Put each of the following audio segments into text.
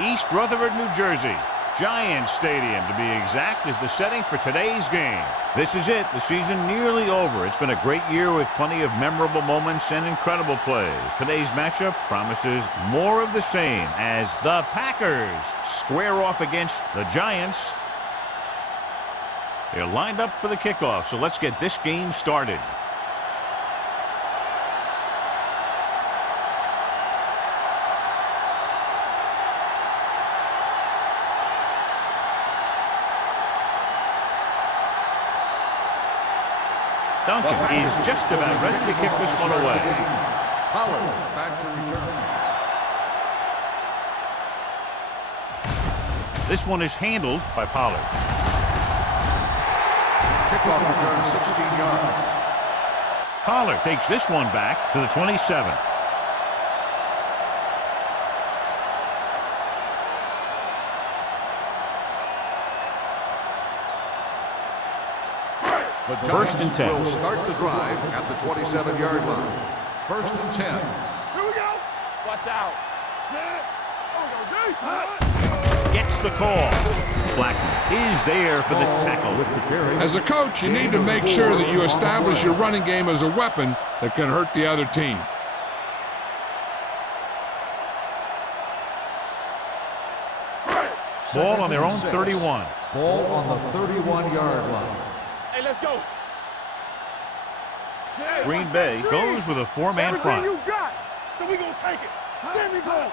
East Rutherford, New Jersey. Giant Stadium, to be exact, is the setting for today's game. This is it. The season nearly over. It's been a great year with plenty of memorable moments and incredible plays. Today's matchup promises more of the same as the Packers square off against the Giants. They're lined up for the kickoff, so let's get this game started. Duncan is just about ready to kick this one away. Pollard back to return. This one is handled by Pollard. Kickoff return 16 yards. Pollard takes this one back to the 27. The First and 10. Will start the drive at the 27-yard line. First and 10. Here we go. Watch out. Set. Gets the call. Blackman is there for the tackle. As a coach, you need to make sure that you establish your running game as a weapon that can hurt the other team. Ball on their own 31. Ball on the 31-yard line. Hey, let's go. Green Bay goes with a four-man front. You got, so we gonna take it. There we go.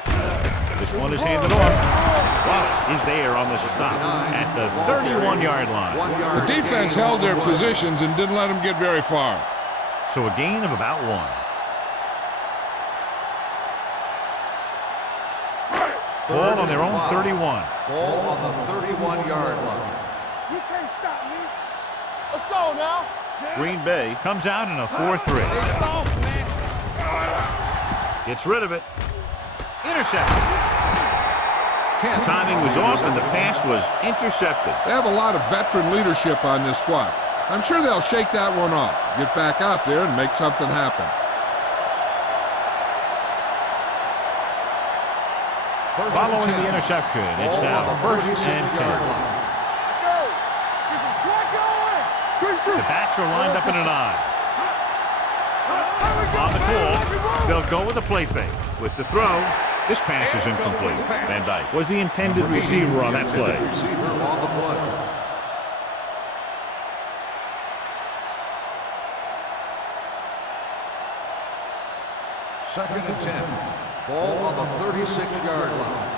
This one is handed off. Wallace is there on the stop at the 31-yard line. The defense held their positions and didn't let them get very far. So a gain of about 1. Ball on their own 31. Ball on the 31-yard line. You can't stop me. Let's go now. Green Bay comes out in a 4-3. Gets rid of it. Intercepted. The timing was off and the pass was intercepted. They have a lot of veteran leadership on this squad. I'm sure they'll shake that one off, get back out there and make something happen. Following the interception, it's now first and 10. The backs are lined up in an I. On the call, they'll go with a play fake. With the throw, this pass is incomplete. Van Dyke was the intended receiver on that play. Second and 10. Ball on the 36-yard line.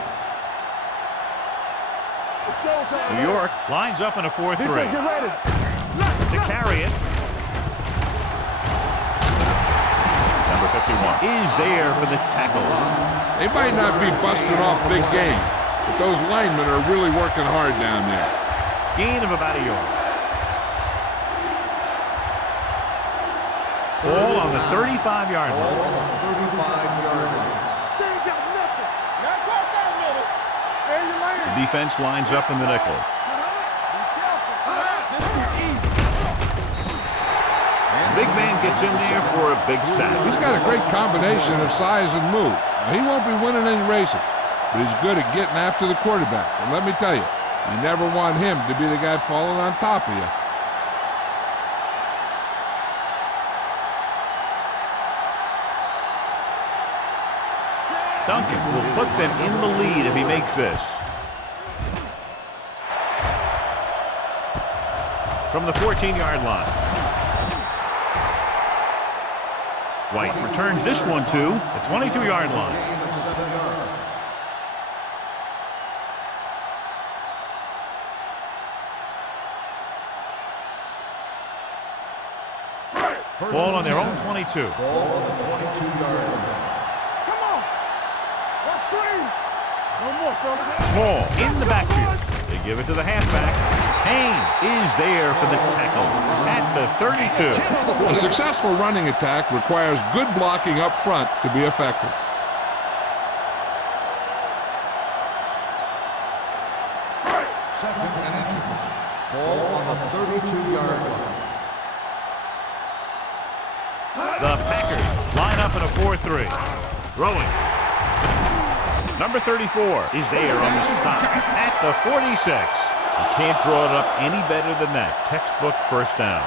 New York lines up in a 4-3. To carry it. Number 51 is there for the tackle. They might not be busting off big game, but those linemen are really working hard down there. Gain of about a yard. Ball on the 35-yard line. Ball on the 35-yard line. They ain't got nothing. Now go down with it. There you land. The defense lines up in the nickel. Big man gets in there for a big sack. He's got a great combination of size and move. Now, he won't be winning any races, but he's good at getting after the quarterback. And let me tell you, you never want him to be the guy falling on top of you. Duncan will put them in the lead if he makes this. From the 14-yard line. White returns this one to the 22-yard line. Ball on their own 22. Ball on the 22-yard line. Come on. Let's screen. No more, fellas. Small in the backfield. They give it to the halfback. Haynes is there for the tackle at the 32. A successful running attack requires good blocking up front to be effective. Second and inches. Ball on the 32-yard line. The Packers line up in a 4-3. Throwing. Number 34 is there on the stop at the 46. You can't draw it up any better than that. Textbook first down.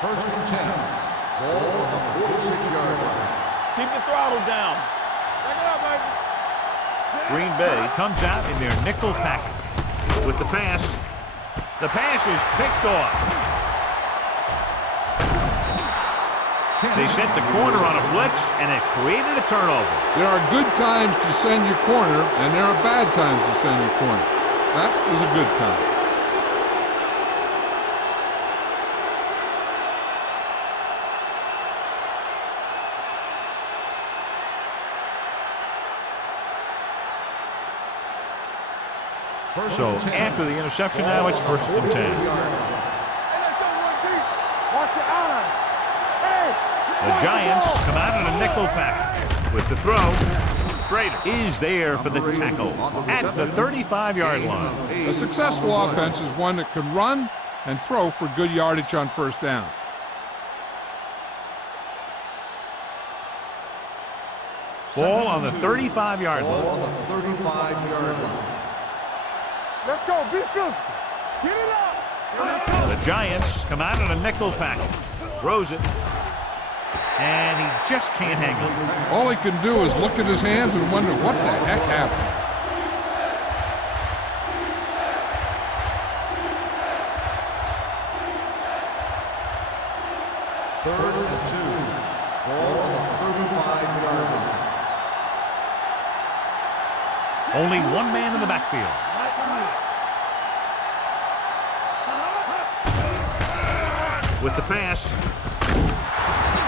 First and 10. Ball on the 46-yard line. Keep the throttle down. Back it up, baby. Green Bay comes out in their nickel package with the pass. The pass is picked off. They sent the corner on a blitz, and it created a turnover. There are good times to send your corner, and there are bad times to send your corner. That was a good time. So after the interception, now it's first and 10. Hey, let's go run deep. Watch your eyes. Hey, The Giants come out in a nickel package with the throw. Schrader is there for the tackle at the 35-yard line. A successful offense is one that can run and throw for good yardage on first down. Ball on the 35-yard Ball line. on the 35-yard line. let's go. Be physical. Get it up. The Giants come out in a nickel package. Throws it. And he just can't hang on. All he can do is look at his hands and wonder what the heck happened. Third and 2. Ball on the 35-yard line. Only one man in the backfield. With the pass,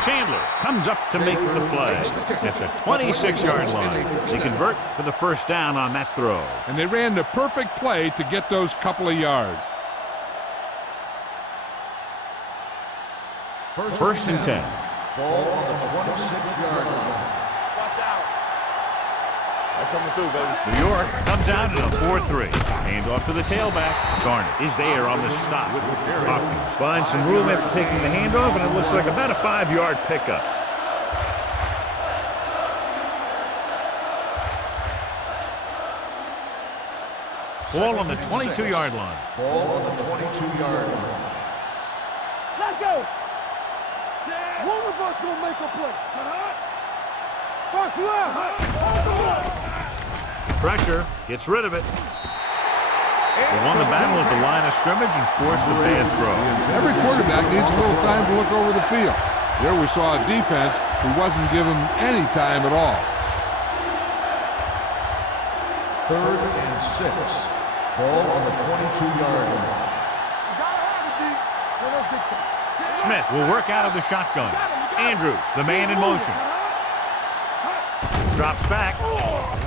Chandler comes up to make the play at the 26-yard line. They convert for the first down on that throw. And they ran the perfect play to get those couple of yards. First and 10. Ball on the 26-yard line. Watch out. They're coming through, baby. New York comes out in a 4-3. Hand off to the tailback. Garnett is there on the stop. Hopkins finds some room after taking the handoff, and it looks like about a 5-yard pickup. Ball on the 22-yard line. Ball on the 22-yard line. Let's go. One of us gonna make a play. Box left. Pressure, gets rid of it. They won the battle at the line of scrimmage and forced the bad throw. Every quarterback needs a little time to look over the field. There we saw a defense who wasn't given any time at all. Third and 6. Ball on the 22-yard line. Smith will work out of the shotgun. Andrews, the man in motion. Drops back.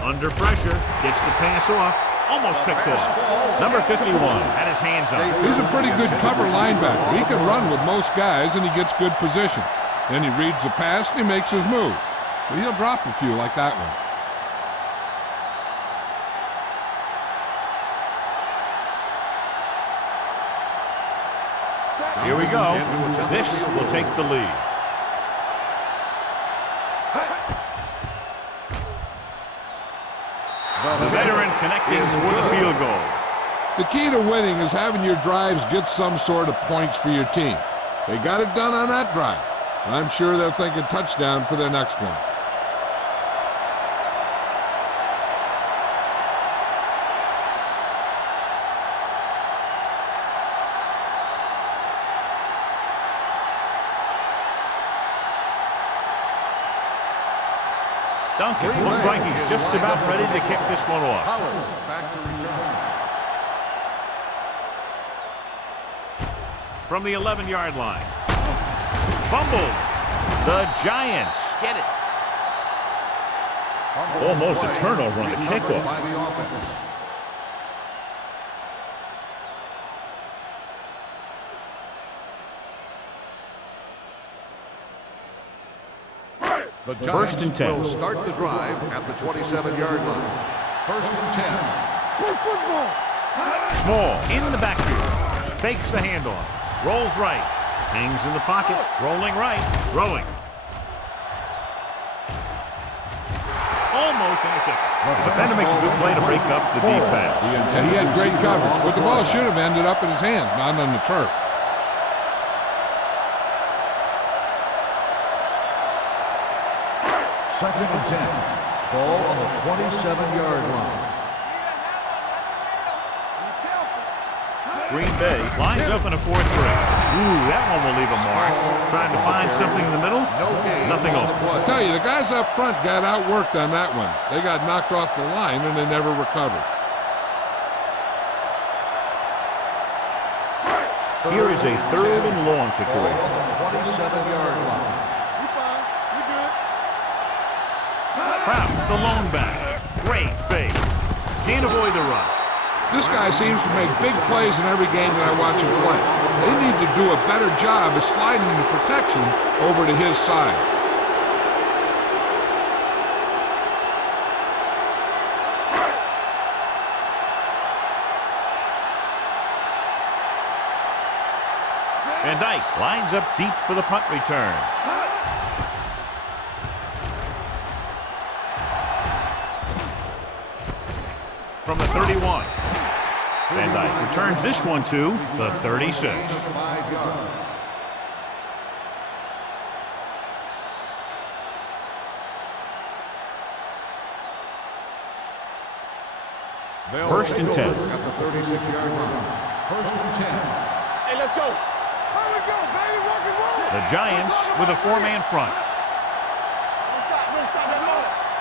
Under pressure. Gets the pass off. Almost picked off. Number 51 had his hands on it. He's a pretty good cover linebacker. He can run with most guys, and he gets good position. Then he reads the pass, and he makes his move. But he'll drop a few like that one. Here we go. This will take the lead. The veteran connecting for the field goal. The key to winning is having your drives get some sort of points for your team. They got it done on that drive. And I'm sure they're thinking touchdown for their next one. Duncan looks like he's just about ready to kick this one off. Back to return. From the 11-yard line. Fumbled. The Giants get it. Almost a turnover on the kickoff. By the offense. The Giants First and 10. will start the drive at the 27-yard line. First and 10. Play football. Small in the backfield. Fakes the handoff. Rolls right. Hangs in the pocket. Rolling right. Throwing. Almost intercepted. The defender makes a good play to break up the deep pass. And he had great coverage, but the ball should have ended up in his hands, not on the turf. Second and 10. Ball on the 27-yard line. Green Bay lines up in a 4-3. Ooh, that one will leave a mark. Trying to find something in the middle. Nothing open. I tell you, the guys up front got outworked on that one. They got knocked off the line and they never recovered. Here is a 3rd and long situation. 27-yard line. Proud, the lone back. Great fake. Can't avoid the rush. This guy seems to make big plays in every game that I watch him play. They need to do a better job of sliding the protection over to his side. Van Dyke lines up deep for the punt return. From the 31. Van Dyke returns this one to the 36. 5 yards. First and 10. At the 36-yard line. First and 10. Hey, let's go. Here we go, baby. Rock and roll. The Giants with a 4-man front.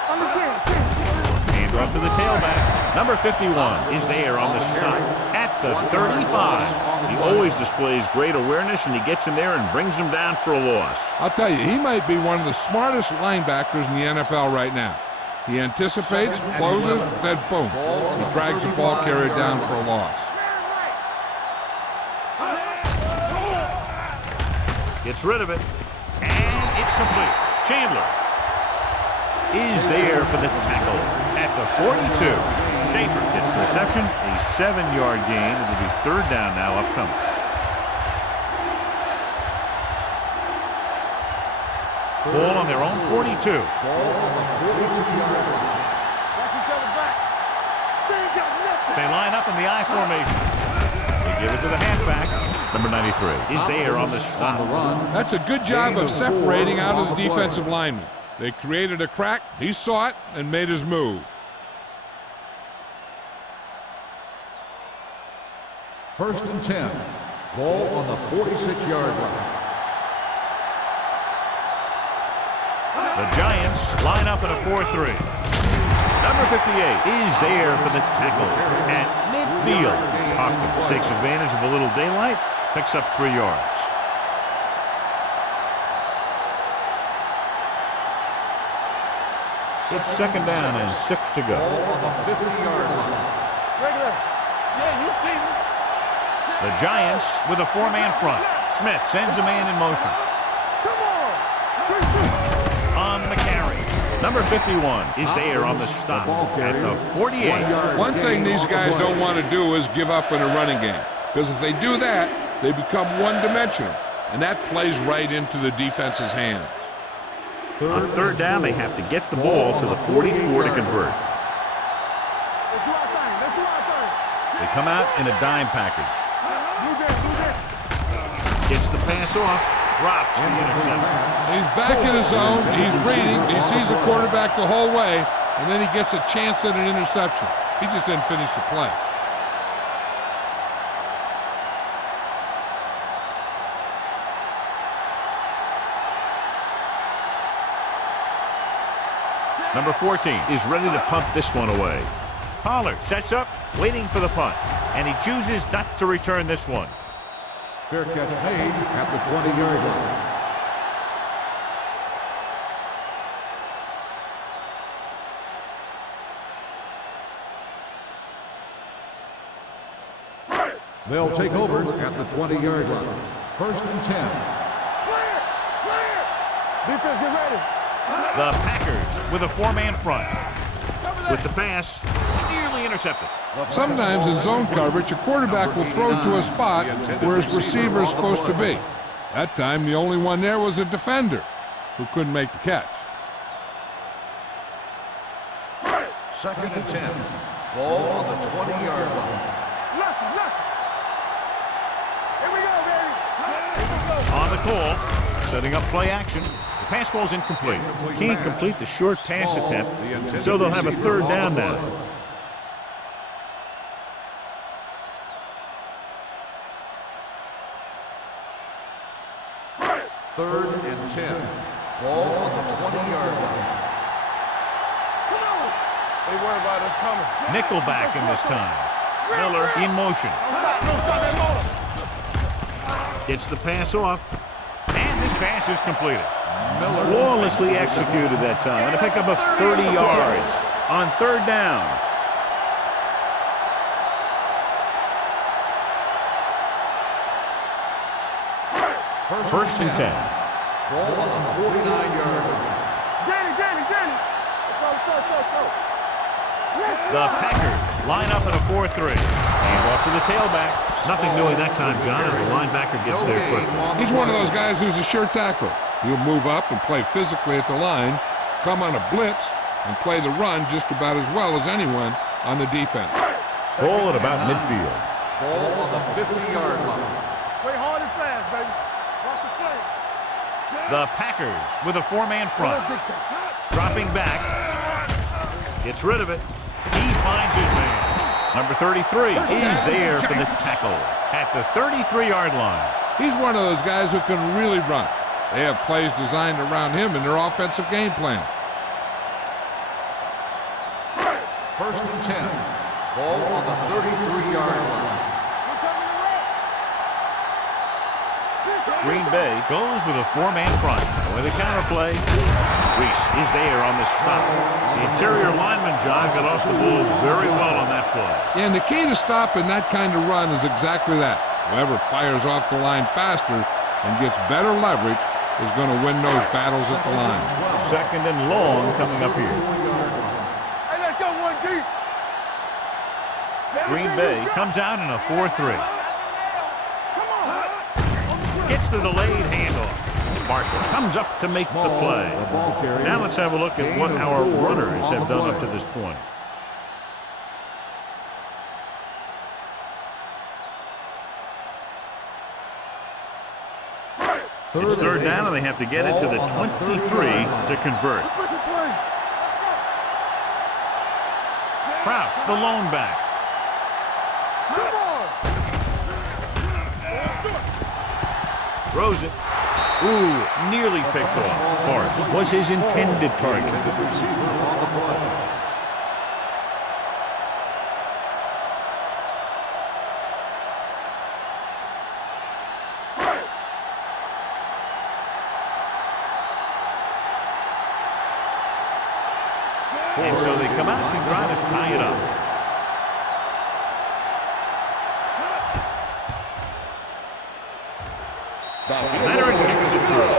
On the 10. Hand off to the tailback. Number 51 is there on the stop at the 35. He always displays great awareness, and he gets in there and brings him down for a loss. I'll tell you, he might be one of the smartest linebackers in the NFL right now. He anticipates, closes, then boom, he drags the ball carrier down for a loss. Gets rid of it, and it's complete. Chandler is there for the tackle at the 42. Schaefer gets the reception, a 7-yard gain. It'll be 3rd down now upcoming. Ball on their own 42. Ball on the 42-yard line. They line up in the I formation. They give it to the halfback. Number 93 is there on the stop. That's a good job of separating out of the defensive lineman. They created a crack, he saw it, and made his move. First and 10. Ball on the 46-yard line. The Giants line up in a 4-3. Number 58 is there for the tackle at midfield. Hopkins takes advantage of a little daylight, picks up 3 yards. It's 2nd down and 6 to go. Ball on the 50-yard line. Regular. Yeah, you see me. The Giants with a 4-man front. Smith sends a man in motion. Come on. On the carry. Number 51 is there on the stop at the 48. One thing these guys don't want to do is give up in a running game. Because if they do that, they become one-dimensional. And that plays right into the defense's hands. On 3rd down, they have to get the ball to the 44 to convert. Let's do our thing. Let's do our thing. They come out in a dime package. Gets the pass off, drops the interception. He's back in his zone, he's reading, he sees the quarterback the whole way, and then he gets a chance at an interception. He just didn't finish the play. Number 14 is ready to punt this one away. Pollard sets up, waiting for the punt, and he chooses not to return this one. Fair catch made at the 20-yard line. They'll take over at the 20-yard line. First and 10. Clear! Clear! Defense, get ready. The Packers with a 4-man front. With the pass, nearly intercepted. Sometimes in zone coverage, a quarterback will throw to a spot where his receiver is supposed to be. That time, the only one there was a defender who couldn't make the catch. 2nd and 10. Ball on the 20-yard line. Here we go, baby. On the call, setting up play action. The pass falls incomplete. Can't complete the short pass attempt, so they'll have a 3rd down now. Third and 10. Ball on the 20-yard line. Come on. They worry about us coming. Nickelback in this time. Miller in motion. Don't stop that motor. Gets the pass off. And this pass is completed. Miller Flawlessly executed that time. And a pickup of 30 yards on 3rd down. First and 10. Ball on the 49-yard line. Danny. Let's go. The Packers line up in a 4-3. And off to the tailback. Nothing doing that time, John, as the linebacker gets there quickly. He's one of those guys who's a sure tackler. He'll move up and play physically at the line, come on a blitz, and play the run just about as well as anyone on the defense. Ball at about midfield. Ball on the 50-yard line. Play hard and fast, baby. Watch the play. The Packers with a 4-man front. Dropping back. Gets rid of it. He finds his man. Number 33 is there for the tackle at the 33-yard line. He's one of those guys who can really run. They have plays designed around him in their offensive game plan. First and 10. Ball on the 33-yard line. Green Bay goes with a 4-man front. With a counter play, Reese is there on the stop. The interior lineman John got off the ball very well on that play. And the key to stopping that kind of run is exactly that. Whoever fires off the line faster and gets better leverage is going to win those battles at the line. 2nd and long coming up here. Hey, let's go one deep. Green Bay comes out in a 4-3. Gets the delayed handoff. Marshall comes up to make the play. Now let's have a look at what our runners have done up to this point. It's 3rd down, and they have to get it to the 23 to convert. Kraus, the lone back. Throws it. Ooh, nearly picked off. Forrest was his intended target. And so they come out and try to tie it up. Leonard kicks it through.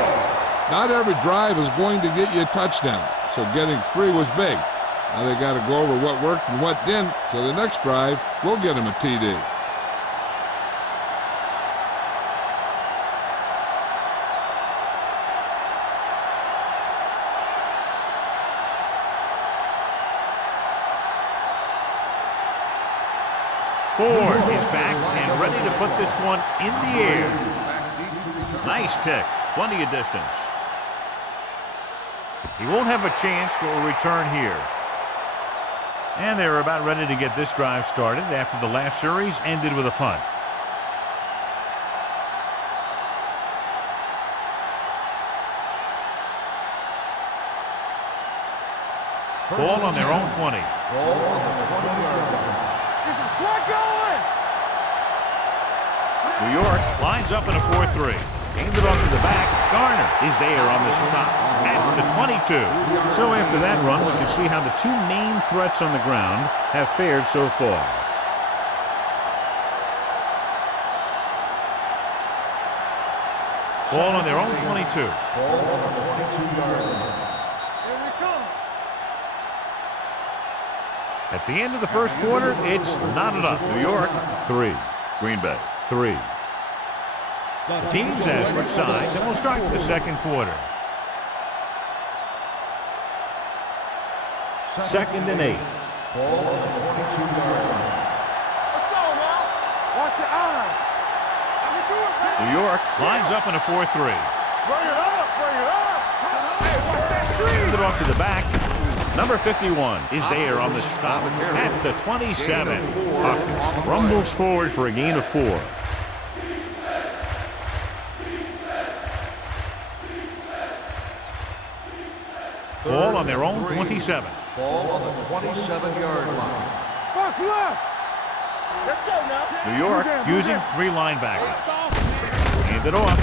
Not every drive is going to get you a touchdown, so getting 3 was big. Now they got to go over what worked and what didn't, so the next drive will get them a TD. Ford is back and ready to put this one in the air. Nice kick. Plenty of distance. He won't have a chance for a return here. And they're about ready to get this drive started after the last series ended with a punt. Ball on their own 20. Ball on the 20-yard line. New York lines up in a 4-3. Aimed it off to the back. Garner is there on the stop at the 22. So after that run, we can see how the 2 main threats on the ground have fared so far. Ball on their own 22. Ball on the 22-yard line. Here we come. At the end of the first quarter, it's not enough. New York, 3. Green Bay, 3. The teams have switched sides, and we'll start the second quarter. 2nd and 8. Ball on the 22-yard line. Let's go now. Watch your eyes. I can do it, man. New York lines up in a 4-3. Bring it up, bring it up. Hey, watch that screen. Hand it off to the back. Number 51 is there on the stop at the 27. Hopkins rumbles forward for a gain of 4. Ball on their own 27. Ball on the 27-yard line. Box left. Let's go now. New York using 3 linebackers. Hand it off.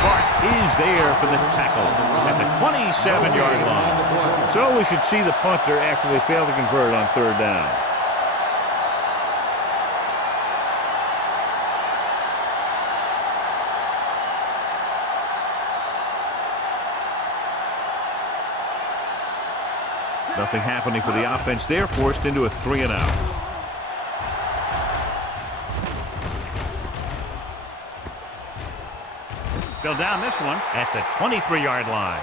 Clark is there for the tackle at the 27-yard line. So we should see the punter after they fail to convert on 3rd down. Nothing happening for the offense. They're forced into a 3-and-out. They'll down this one at the 23-yard line.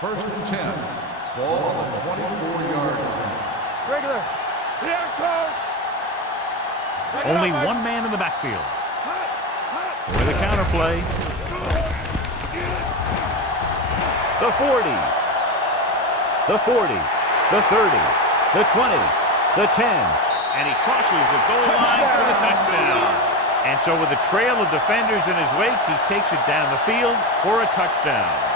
First and 10. Ball on the 24-yard line. Regular. Here comes. Only one man in the backfield. With a counterplay. The 40. The 40. The 30. The 20. The 10. And he crosses the goal line for the touchdown. And so with a trail of defenders in his wake, he takes it down the field for a touchdown.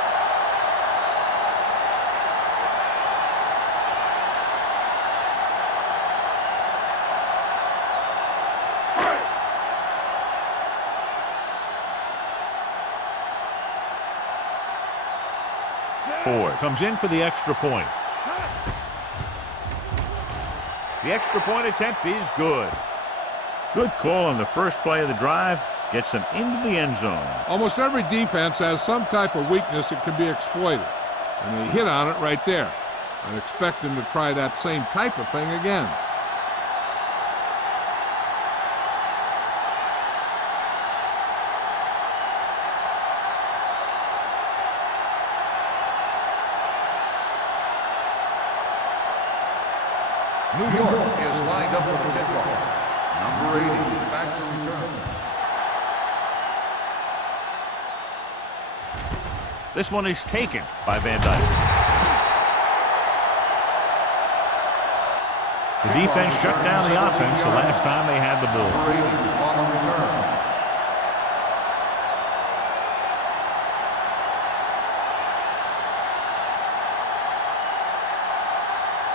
Ford comes in for the extra point. The extra point attempt is good. Good call on the first play of the drive. Gets them into the end zone. Almost every defense has some type of weakness that can be exploited. And they hit on it right there. I expect them to try that same type of thing again. New York is lined up for the kickoff. Number 80, back to return. This one is taken by Van Dyke. The defense shut down the offense the last time they had the ball. Number 80 on the return.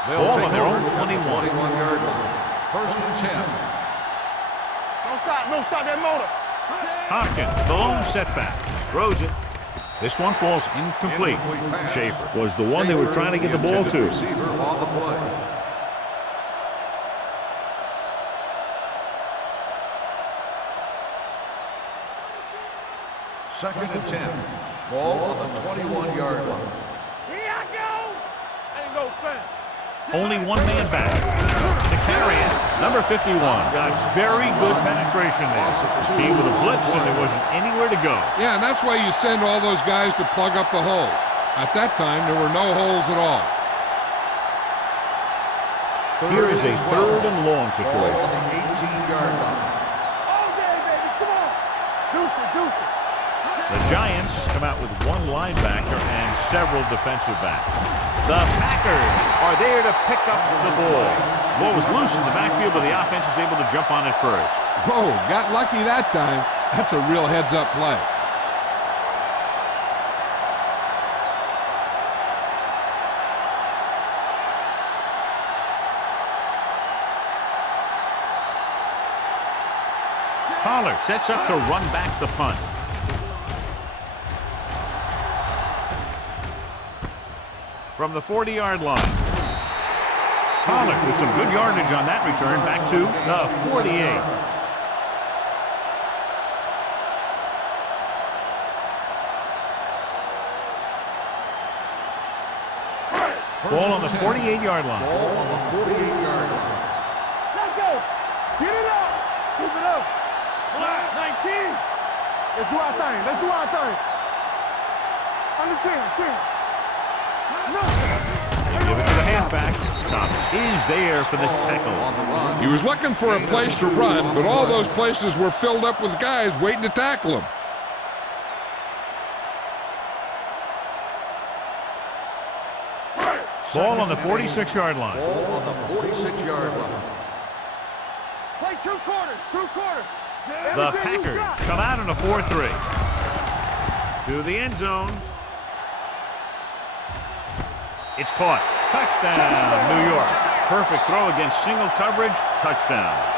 They'll take on their own over 21. 21-yard line. First and 10. Don't stop that motor. Hopkins, the lone setback, throws it. This one falls incomplete. Pass. Schaefer was the one they were trying to get the ball to. Receiver on the play. Second and 10. Ball on the 21-yard line. Here I go. Ain't no thing. Only one man back. To carry it, number 51 got very good penetration there. Came with a blitz and there wasn't anywhere to go. Yeah, and that's why you send all those guys to plug up the hole. At that time, there were no holes at all. Here is a 3rd and long Ball situation. on the 18-yard line. All day, baby. Come on. Deuce it, deuce it. The Giants come out with one linebacker and several defensive backs. The Packers are there to pick up the ball. The ball was loose in the backfield, but the offense is able to jump on it first. Whoa, got lucky that time. That's a real heads-up play. Pollard sets up to run back the punt. From the 40-yard line. Pollard with some good yardage on that return back to the 48. Ball on the 48-yard line. Ball on the 48-yard line. Let's go. Get it up. Keep it up. 19. Let's do our thing. Let's do our thing. On the 10. No. They give it to the halfback. Thomas is there for the tackle. On the run. He was looking for a place to run, but all those places were filled up with guys waiting to tackle him. Ball on the 46-yard line. Ball on the 46-yard line. Play 2 quarters. 2 quarters. The Packers come out in a 4-3. To the end zone. It's caught. Touchdown, New York. Perfect throw against single coverage. Touchdown.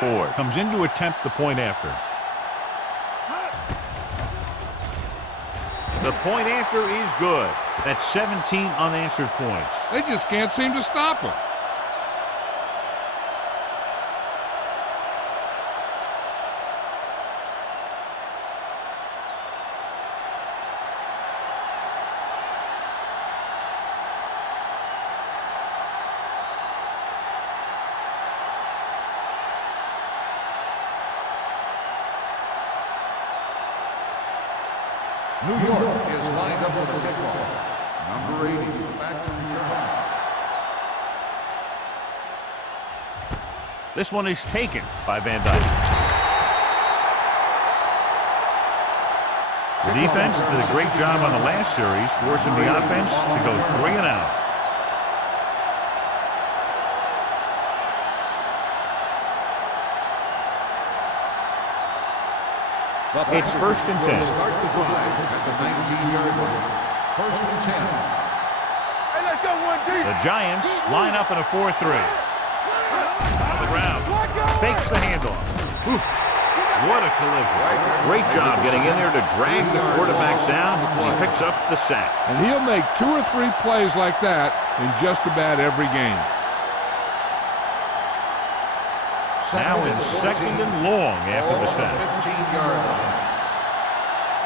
Ford comes in to attempt the point after. The point after is good. That's 17 unanswered points. They just can't seem to stop him. New York is lined up for the kickoff. Number 80, back to return. This one is taken by Van Dyke. The defense did a great job on the last series, forcing the offense to go 3 and out. It's 1st and 10. Start the drive at the 19-yard line. 1st and 10. Hey, let's go 1 deep. The Giants line up in a 4-3. On the ground. Fakes the handoff. Whew. What a collision. Great job getting in there to drag the quarterback down, and he picks up the sack. And he'll make 2 or 3 plays like that in just about every game. Now in 2nd and long after the sack. 15-yard line.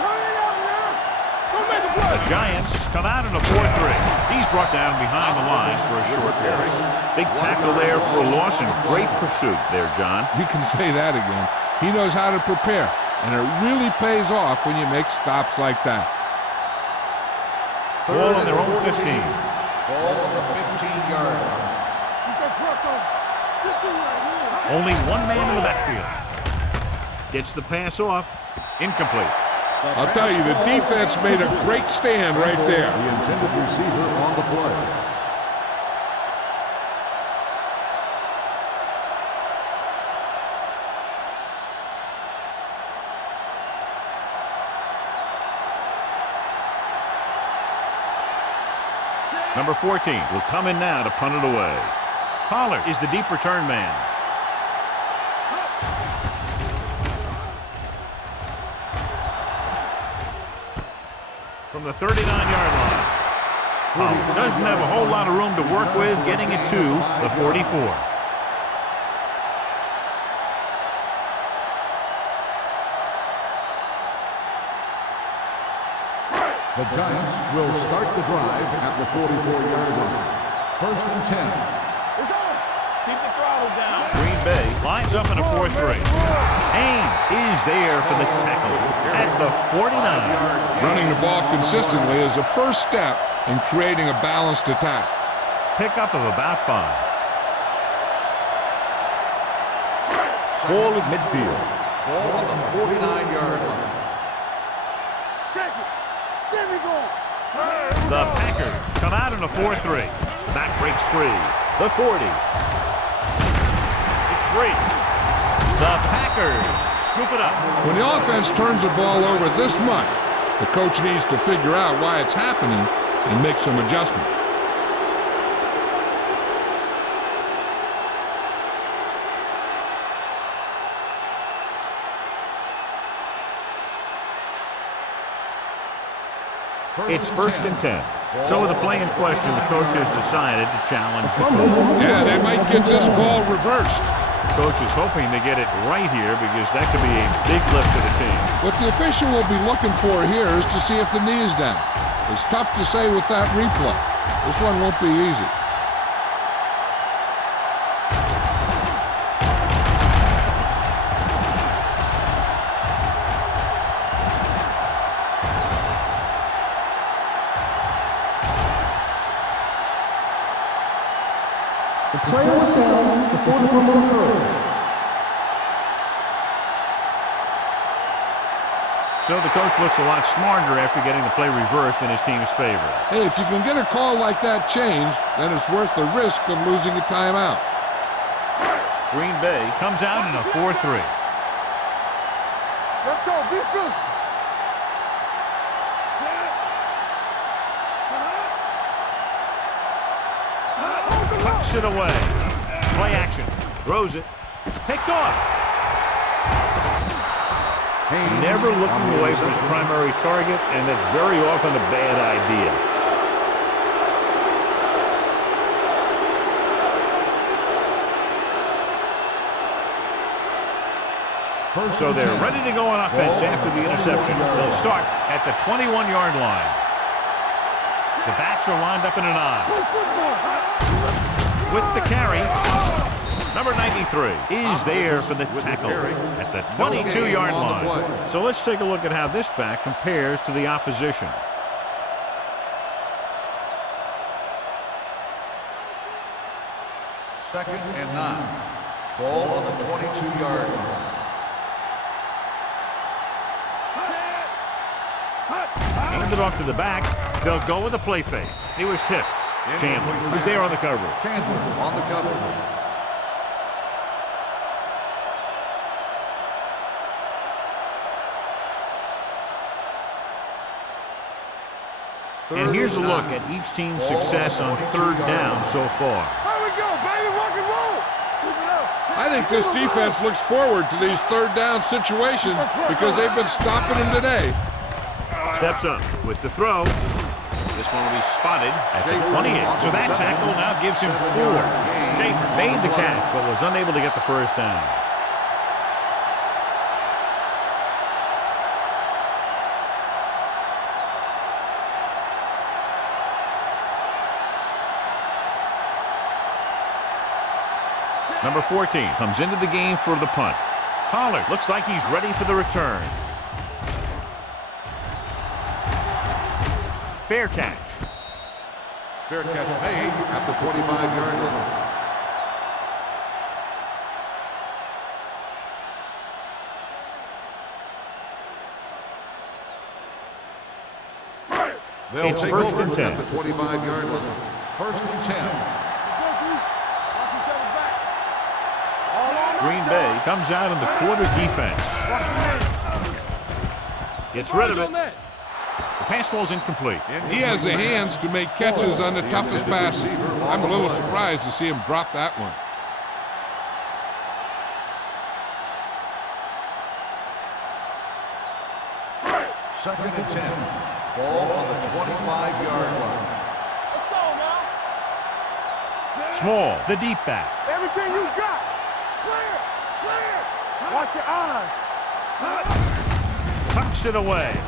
Turn it up now. Don't make a play. The Giants come out in a 4-3. He's brought down behind the line for a short pass. Big tackle there for a loss and great pursuit there, John. You can say that again. He knows how to prepare, and it really pays off when you make stops like that. Ball on their own 15. Ball on the 15-yard line. You can press on. Good thing right here. Only one man in the backfield. Gets the pass off. Incomplete. I'll tell you, the defense made a great stand right there. The intended receiver on the play. Number 14 will come in now to punt it away. Pollard is the deep return man. From the 39-yard line. Pollard doesn't have a whole lot of room to work with, getting it to the 44. The Giants will start the drive at the 44-yard line. 1st and 10. It's on. Keep the throttle down. Green Bay lines up in a 4-3. Haynes is there for the tackle at the 49. Running the ball consistently is the first step in creating a balanced attack. Pickup of about 5. Ball at midfield. Ball on the 49-yard line. Check it. There we go. The Packers come out in a 4-3. That breaks free. The 40. It's free. The Packers scoop it up. When the offense turns the ball over this much, the coach needs to figure out why it's happening and make some adjustments. It's first and 10. So with the play in question, the coach has decided to challenge the call. Yeah, they might get this call reversed. The coach is hoping to get it right here because that could be a big lift to the team. What the official will be looking for here is to see if the knee is down. It's tough to say with that replay. This one won't be easy. The player was down before the fumble occurred. So the coach looks a lot smarter after getting the play reversed in his team's favor. Hey, if you can get a call like that changed, then it's worth the risk of losing a timeout. Green Bay comes out in a 4-3. Let's go. Be physical. Tucks it away. Play action. Throws it. Picked off. Never looking away from his primary target, and that's very often a bad idea. So they're ready to go on offense after the interception. They'll start at the 21-yard line. The backs are lined up in an I. With the carry, number 93 is there for the tackle at the 22-yard line. So let's take a look at how this back compares to the opposition. Second and 9. Ball on the 22-yard line. Handed off to the back. They'll go with a play fake. He was tipped. Chandler, who's there on the coverage. Chandler on the coverage. And here's a look at each team's success on third down so far. There we go, baby. Rock and roll. Keep it up. I think this defense looks forward to these third down situations because they've been stopping them today. Steps up with the throw. This one will be spotted at the 28. So that tackle now gives him 4. Schaefer made the catch but was unable to get the first down. Number 14 comes into the game for the punt. Pollard looks like he's ready for the return. Fair catch. Fair catch made at the 25-yard line. It's first and 10. At the 25-yard line. First and 10. Green Bay comes out in the quarter defense. Gets rid of it. The pass ball's incomplete. He has the hands to make catches on the toughest passes. I'm a little surprised to see him drop that one. Second and 10. Ball on the 25-yard line. Let's go now. Small, the deep back. Everything you got. Clear. Clear. Watch your eyes. Tucks it away.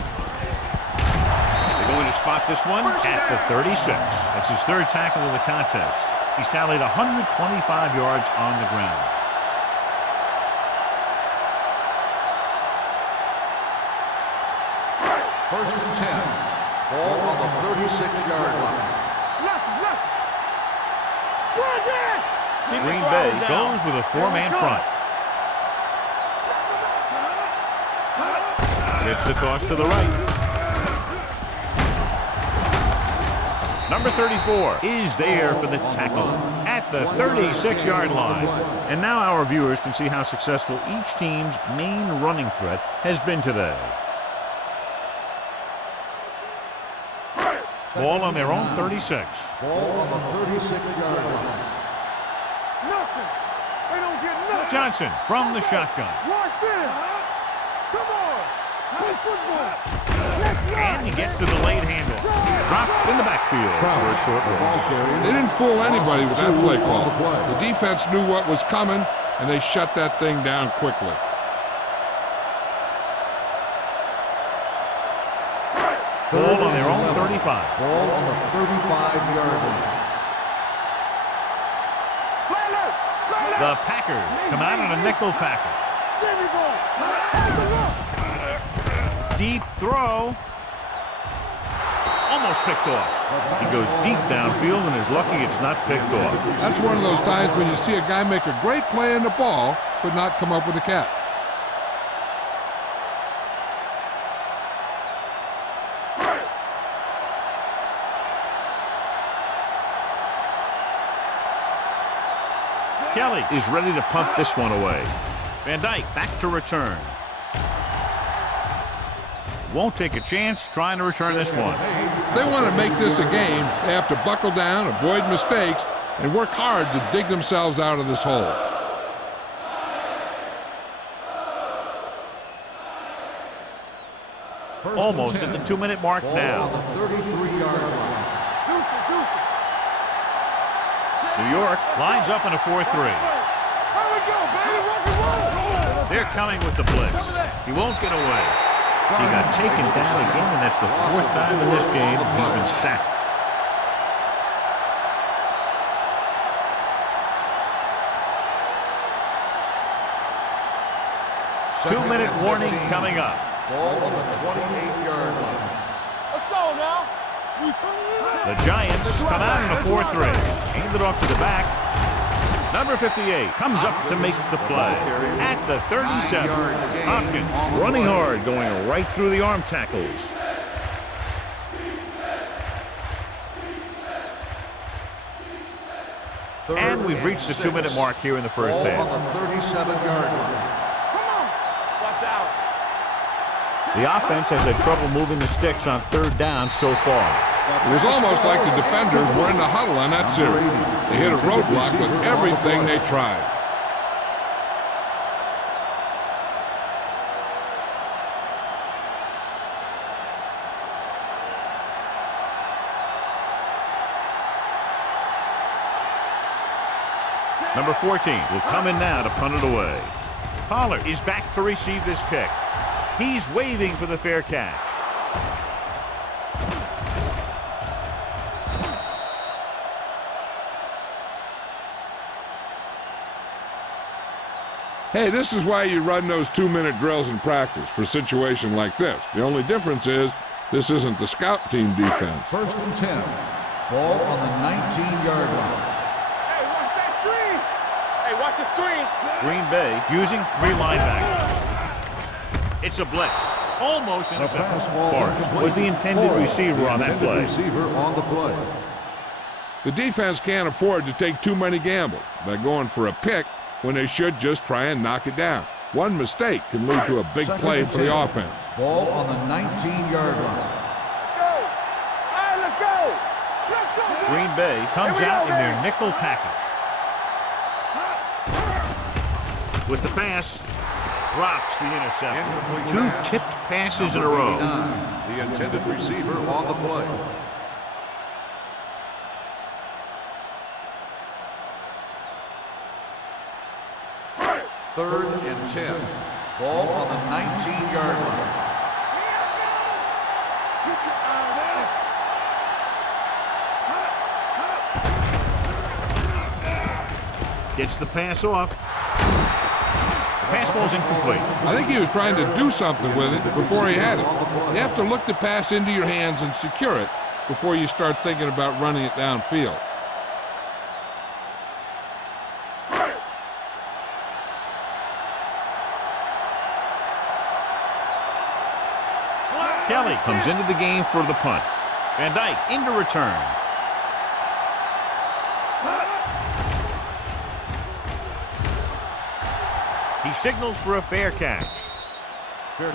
They're going to spot this one at the 36. That's his third tackle of the contest. He's tallied 125 yards on the ground. First and 10. Ball on the 36-yard line. Green Bay goes with a 4-man front. Gets the toss to the right. Number 34 is there for the tackle at the 36-yard line. And now our viewers can see how successful each team's main running threat has been today. Ball on their own 36. Ball on the 36-yard line. Nothing. They don't get nothing. Johnson from the shotgun. Watch this. Come on. And he gets the delayed handle. Dropped in the backfield for a short loss. They didn't fool anybody with that play call. The defense knew what was coming, and they shut that thing down quickly. Ball on their own 35. Ball on the 35-yard line. The Packers come out in a nickel package. Deep throw. Almost picked off. He goes deep downfield and is lucky it's not picked off. That's one of those times when you see a guy make a great play on the ball, but not come up with a catch. Kelly is ready to punt this one away. Van Dyke back to return. Won't take a chance trying to return this one. If they want to make this a game, they have to buckle down, avoid mistakes, and work hard to dig themselves out of this hole. Almost at the 2-minute mark now. On the 33-yard line. New York lines up in a 4-3. They're coming with the blitz. He won't get away. He got taken down again, and that's the 4th time in this game he's been sacked. Two-minute warning coming up. Ball on the 28-yard line. Let's go now. The Giants come out in a 4-3. Hand it off to the back. Number 58 comes up to make the play. At the 37, Hopkins running hard, going right through the arm tackles. And we've reached the 2-minute mark here in the first half. On the 37-yard line. The offense has had trouble moving the sticks on 3rd down so far. It was almost like the defenders were in the huddle on that series. They hit a roadblock with everything they tried. Number 14 will come in now to punt it away. Pollard is back to receive this kick. He's waving for the fair catch. Hey, this is why you run those 2-minute drills in practice for a situation like this. The only difference is this isn't the scout team defense. 1st and 10. Ball on the 19-yard line. Hey, watch that screen. Hey, watch the screen. Green Bay using 3 linebackers. It's a blitz. Almost intercepted. Forrest was the intended receiver on that play. The defense can't afford to take too many gambles by going for a pick when they should just try and knock it down. One mistake can lead to a big play for the offense. Ball on the 19-yard line. Let's go. Green Bay comes out in their nickel package. With the pass, drops the interception. 2 tipped passes in a row. The intended receiver on the play. Third and 10. Ball on the 19-yard line. Gets the pass off. The pass ball's incomplete. I think he was trying to do something with it before he had it. You have to look the pass into your hands and secure it before you start thinking about running it downfield. Kelly comes into the game for the punt. Van Dyke into return. He signals for a fair catch.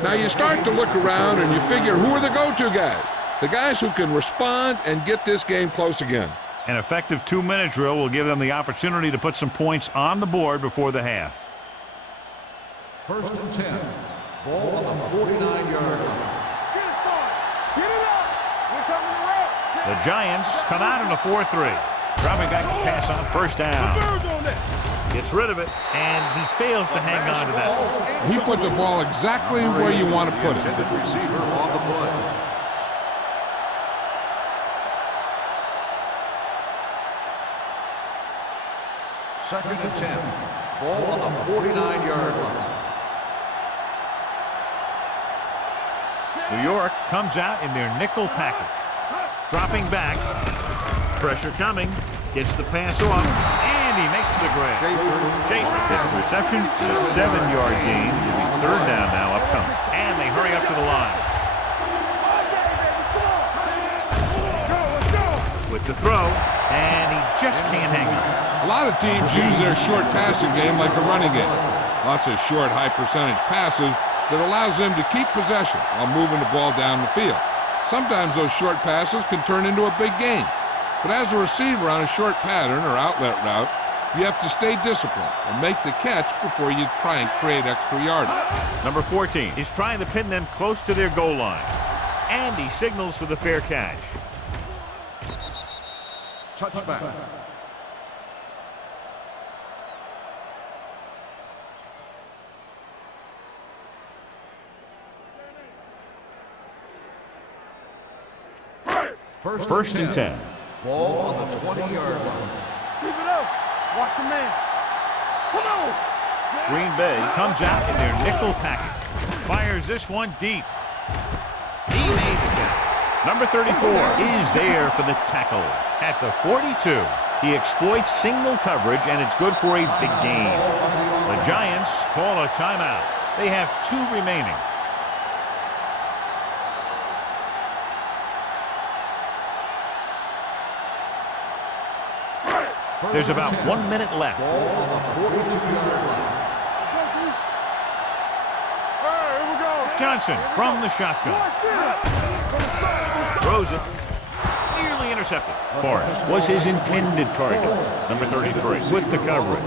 Now you start to look around and you figure, who are the go-to guys? The guys who can respond and get this game close again. An effective 2-minute drill will give them the opportunity to put some points on the board before the half. 1st and 10. Ball on the 49-yard line. Get it started. Get it up. We're coming around. The Giants come out in a 4-3. Dropping back to pass on first down. Gets rid of it, and he fails to hang on to that. He put the ball exactly where you want to put it. Intended receiver on the play. Second and 10. Ball on the 49-yard line. New York comes out in their nickel package. Dropping back. Pressure coming. Gets the pass off. And he makes the grab. Schaefer gets the reception. A 7-yard gain. It'll be third down now upcoming. And they hurry up to the line. With the throw. And he just can't hang on. A lot of teams use their short passing game like a running game. Lots of short, high-percentage passes that allows them to keep possession while moving the ball down the field. Sometimes those short passes can turn into a big gain. But as a receiver on a short pattern or outlet route, you have to stay disciplined and make the catch before you try and create extra yardage. Number 14 is trying to pin them close to their goal line. And he signals for the fair catch. Touchback. First and 10. Ball on the 20-yard line. Keep it up. Watch your man. Come on. Green Bay comes out in their nickel package. Fires this one deep. He made the catch. Number 34 is there for the tackle. At the 42, he exploits single coverage, and it's good for a big gain. The Giants call a timeout. They have 2 remaining. There's about 1 minute left. Ball on the 42-yard line. Here we go. Johnson from the shotgun. Throws it. Nearly intercepted. Forrest was his intended target. Number 33 with the coverage.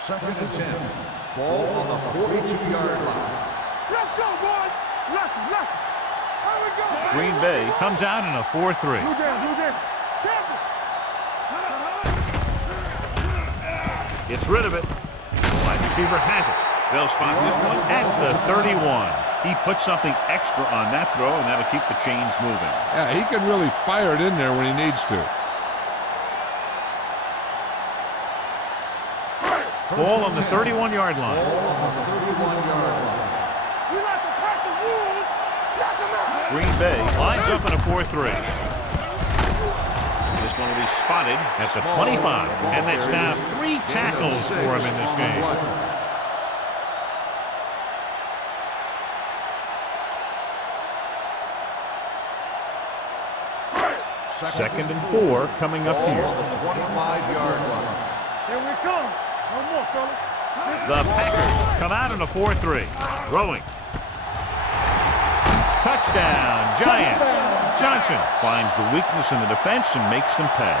Second and 10. Ball on the 42-yard line. Let's go, boys. Lucky. Here we go. Green Bay comes out in a 4-3. Do that. Careful. Gets rid of it. Wide receiver has it. They'll spot this one at the 31. He puts something extra on that throw, and that'll keep the chains moving. Yeah, he can really fire it in there when he needs to. Ball on the 31-yard line. Ball on the 31-yard line. We like to pack the rules. Knock them out. Green Bay lines up in a 4-3. This one will be spotted at the 25. And that's now 3 tackles for him in this game. Second and 4 coming up Ball here. on the 25-yard line. Here we come. No more, fellas. The Packers come out in a 4-3. Throwing. Touchdown, Giants. Johnson finds the weakness in the defense and makes them pay.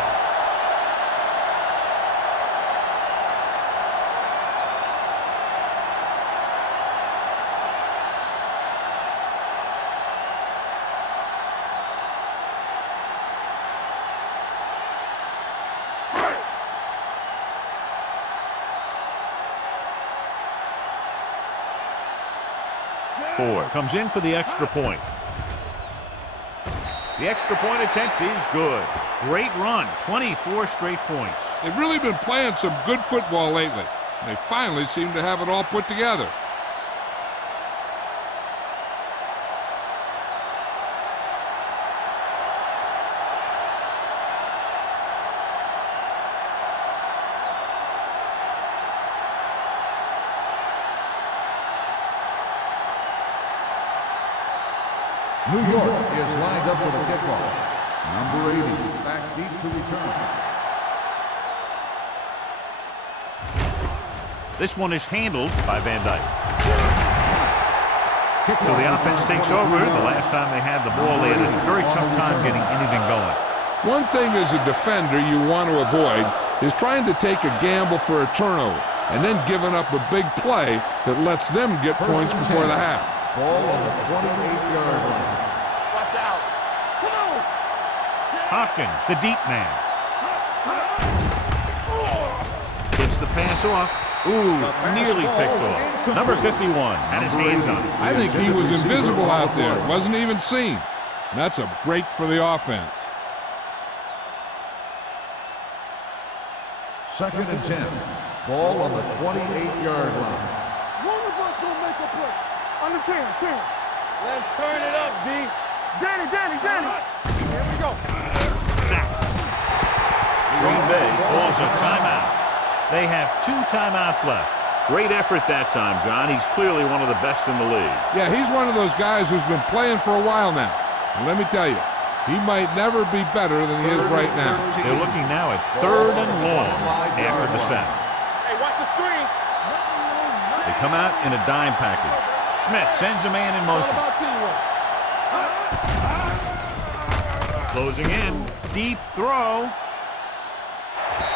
Ford comes in for the extra point. The extra point attempt is good. Great run, 24 straight points. They've really been playing some good football lately. They finally seem to have it all put together. New York is lined up for the kickoff. Number 80, back deep to return. This one is handled by Van Dyke. So the offense takes over. The last time they had the ball, they had a very tough time getting anything going. One thing as a defender you want to avoid is trying to take a gamble for a turnover and then giving up a big play that lets them get points before the half. Ball on the 28-yard line. Watch out. Come on. Hopkins, the deep man. Gets the pass off. Ooh, nearly picked off. Number 51 had his hands on it. I think he was invisible out there. Wasn't even seen. And that's a break for the offense. 2nd and 10. Ball on the 28-yard line. One of us gonna make a play. Under 10. Let's turn it up, D. Danny. Here we go. Sack. Green Bay calls a timeout. They have 2 timeouts left. Great effort that time, John. He's clearly one of the best in the league. Yeah, he's one of those guys who's been playing for a while now. And let me tell you, he might never be better than he is right now. They're looking now at 3rd and long after the sack. Hey, watch the screen. They come out in a dime package. Smith sends a man in motion. About teamwork. Closing in. Deep throw.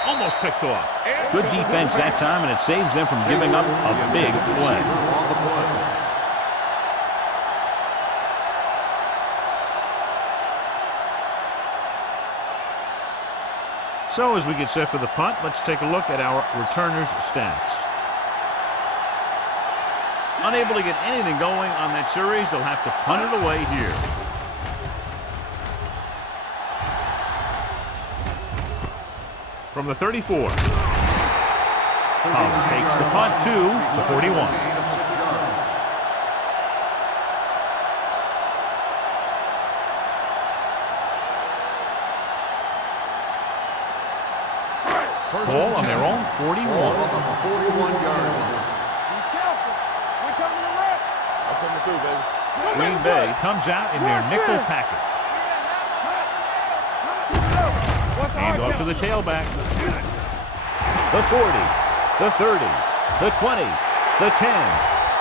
Almost picked off. Good defense that time, and it saves them from giving up a big play. So as we get set for the punt, let's take a look at our returners' stats. Unable to get anything going on that series, they'll have to punt it away here. From the 34. Holland takes the punt to the 41. Ball on their own 41. Ball on the 41-yard line. Be careful. We're coming to red. I'm coming through, baby. Green Bay comes out in their nickel package. Hand off to the tailback. The 40, the 30, the 20, the 10.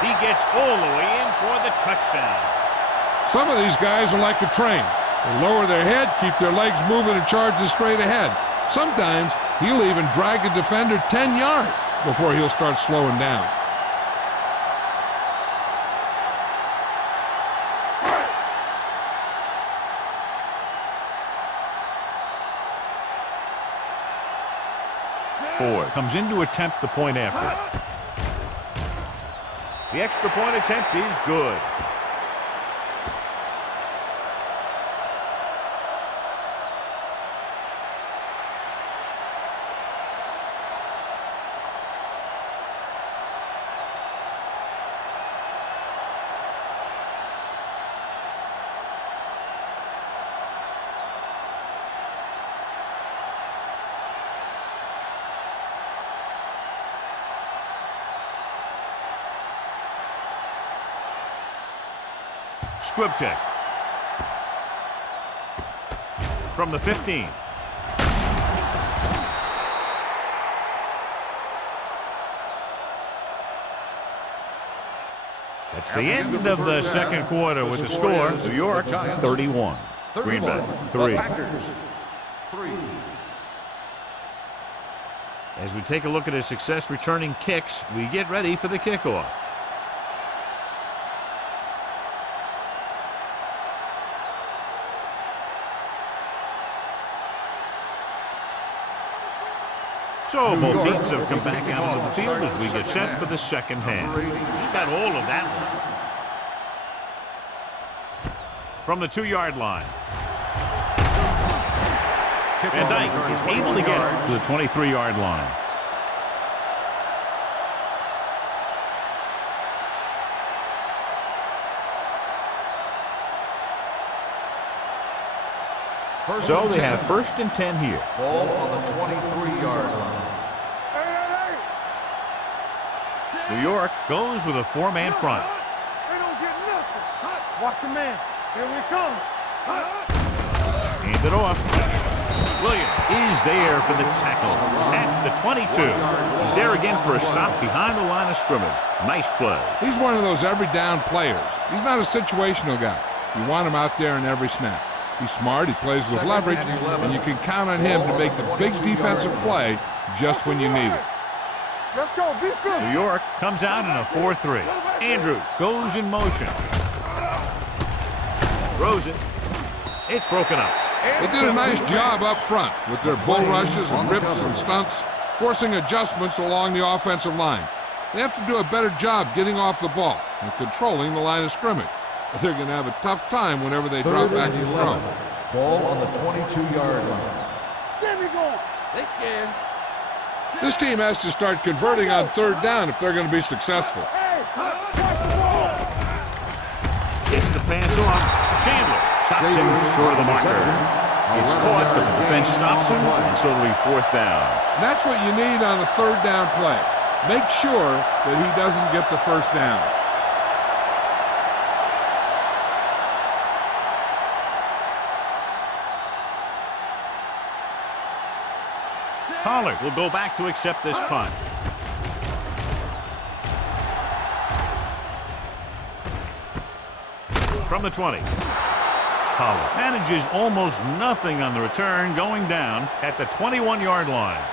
He gets all the way in for the touchdown. Some of these guys are like a train. They lower their head, keep their legs moving, and charge straight ahead. Sometimes he'll even drag a defender 10 yards before he'll start slowing down. Ford comes in to attempt the point after. The extra point attempt is good. Squib kick. From the 15. That's the end of the second quarter with the score. New York 31. Green Bay 3. As we take a look at his success returning kicks, we get ready for the kickoff. So both teams have come back out onto the field as we get set for the second half. He got all of that one. From the 2-yard line. Van Dyke is able to get it to the 23-yard line. So they have 1st and 10 here. Ball on the 23-yard line. New York goes with a 4-man front. They don't get nothing. Watch a man. Here we come. Hand it off. Williams is there for the tackle at the 22. He's there again for a stop behind the line of scrimmage. Nice play. He's one of those every down players. He's not a situational guy. You want him out there in every snap. He's smart, he plays with leverage, and you can count on him to make the big defensive play just when you need it. Let's go, be good. New York comes out in a 4-3. Andrews goes in motion. Throws it. It's broken up. They did a nice job up front with their bull rushes and rips and stunts, forcing adjustments along the offensive line. They have to do a better job getting off the ball and controlling the line of scrimmage. They're going to have a tough time whenever they drop back to throw. Ball on the 22-yard line. There we go. They scared. This team has to start converting on third down if they're going to be successful. Hey, watch the ball. Gets the pass off. Chandler stops him short of the marker. It's caught, but the defense stops him, and so it'll be fourth down. And that's what you need on the third down play. Make sure that he doesn't get the first down. Pollard will go back to accept this punt. From the 20. Pollard manages almost nothing on the return, going down at the 21-yard line.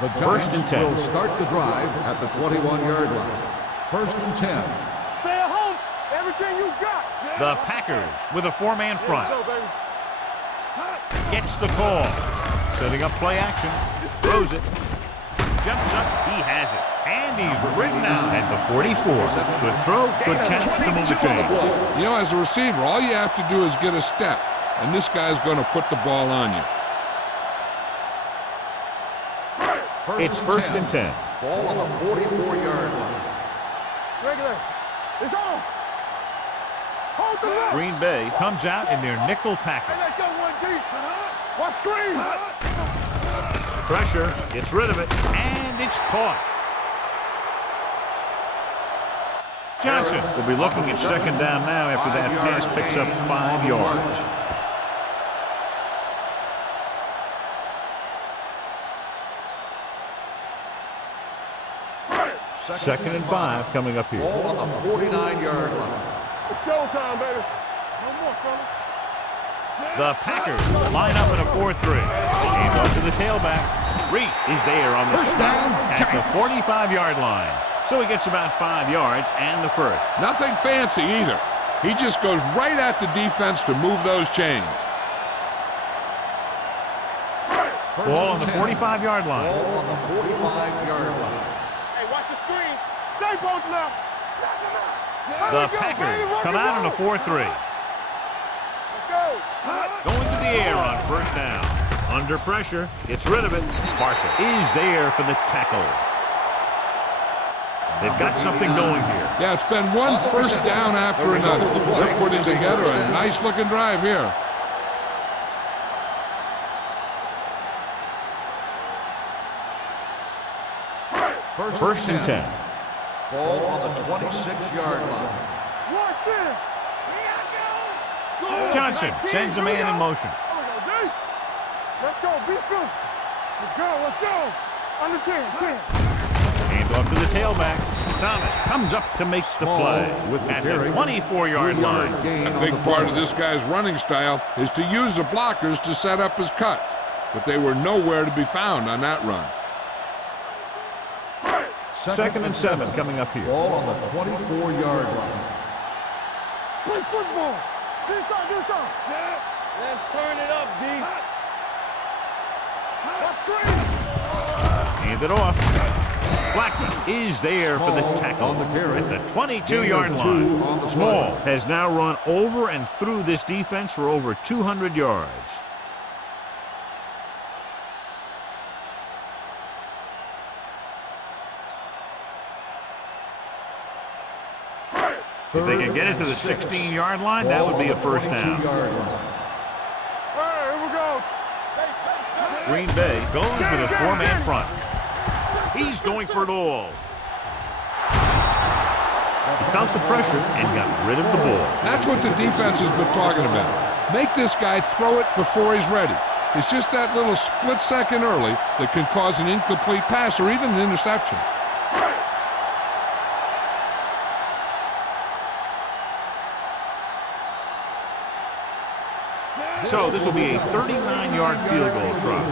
The First and 10. will start the drive at the 21-yard line. First and 10. Stay at home. Everything you got. The Packers with a four-man front. Go, baby. Gets the call. Setting up play action. Throws it. Jumps up. He has it. And he's ridden out at the 44. Good throw. Good catch to move the chains. You know, as a receiver, all you have to do is get a step, and this guy's going to put the ball on you. It's first and 10. Ball on the 44-yard line. Regular. It's on. Hold the look. Green Bay comes out in their nickel Hey, package. let's go one deep. Watch screen. Pressure. Gets rid of it. And it's caught. Johnson will be looking at second down now after that pass picks up 5 yards. Second and 5 coming up here. Ball on the 49-yard line. It's showtime, baby. No more, fella. The Packers line up in a 4-3. Hand off to the tailback. Reese is there on the stop at the 45-yard line. So he gets about 5 yards and the first. Nothing fancy either. He just goes right at the defense to move those chains. Ball on the 45-yard line. Ball on the 45-yard line. Hey, watch the screen. Stay both now. The Packers come out in a 4-3. Let's go. Going to the air on first down. Under pressure. Gets rid of it. Marshall is there for the tackle. They've got something going here. Yeah, it's been one first down after another. They're putting together a nice-looking drive here. First and 10. Ball on the 26-yard line. Watch it. Johnson sends a man in motion. Let's go. Be physical. Let's go. Let's go. Under 10. Hand off to the tailback. Thomas comes up to make the play at the 24-yard line. A big part of this guy's running style is to use the blockers to set up his cut, but they were nowhere to be found on that run. Second and 7 coming up here. Ball on the 24-yard line. Play football. This side. Let's turn it up, D. Watch screen. Hand it off. Blackman is there for the tackle at the 22-yard line. Small has now run over and through this defense for over 200 yards. If they can get it to the 16-yard line, that would be a first down. All right, here we go. Green Bay goes with a four-man front. He's going for it all. He felt the pressure and got rid of the ball. That's what the defense has been talking about. Make this guy throw it before he's ready. It's just that little split second early that can cause an incomplete pass or even an interception. So this will be a 39-yard field goal try.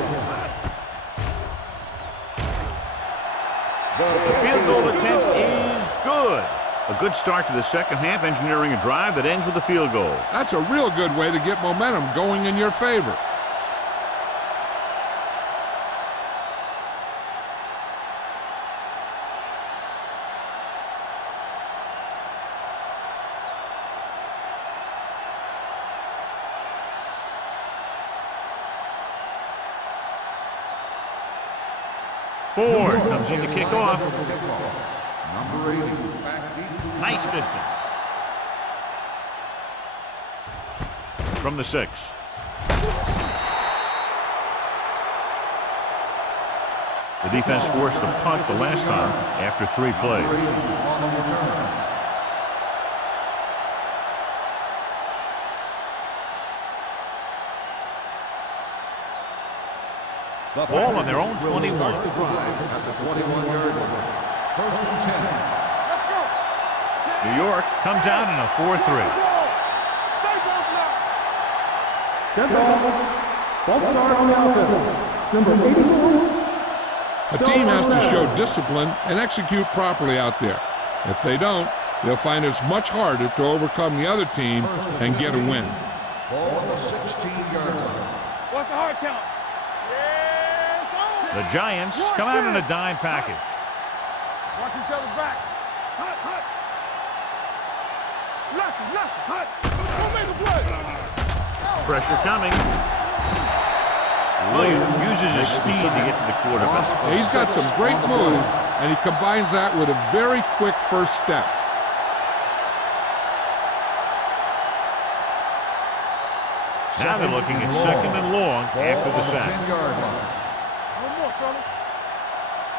The field goal attempt is good. A good start to the second half, engineering a drive that ends with a field goal. That's a real good way to get momentum going in your favor. Ford comes in to kick off. Number 80, back deep. Nice distance. From the 6. The defense forced the punt the last time after 3 plays. On the return. The Ball on their own will 21. start the drive at the 21-yard line. First and 10. New York comes out in a 4-3. Dead ball. Ball start on the offense. Number 84. A team has to show discipline and execute properly out there. If they don't, they'll find it's much harder to overcome the other team and get a win. Ball on the 16-yard line. What's the hard count? The Giants come out in a dime package. Watch each other's back. Hut, hut. Left, left. Hut. Don't make a play. Pressure coming. Williams uses his speed to get to the quarterback. He's got some great moves, and he combines that with a very quick first step. Now they're looking at second and long after the sack. 10-yard line. One more, fellas.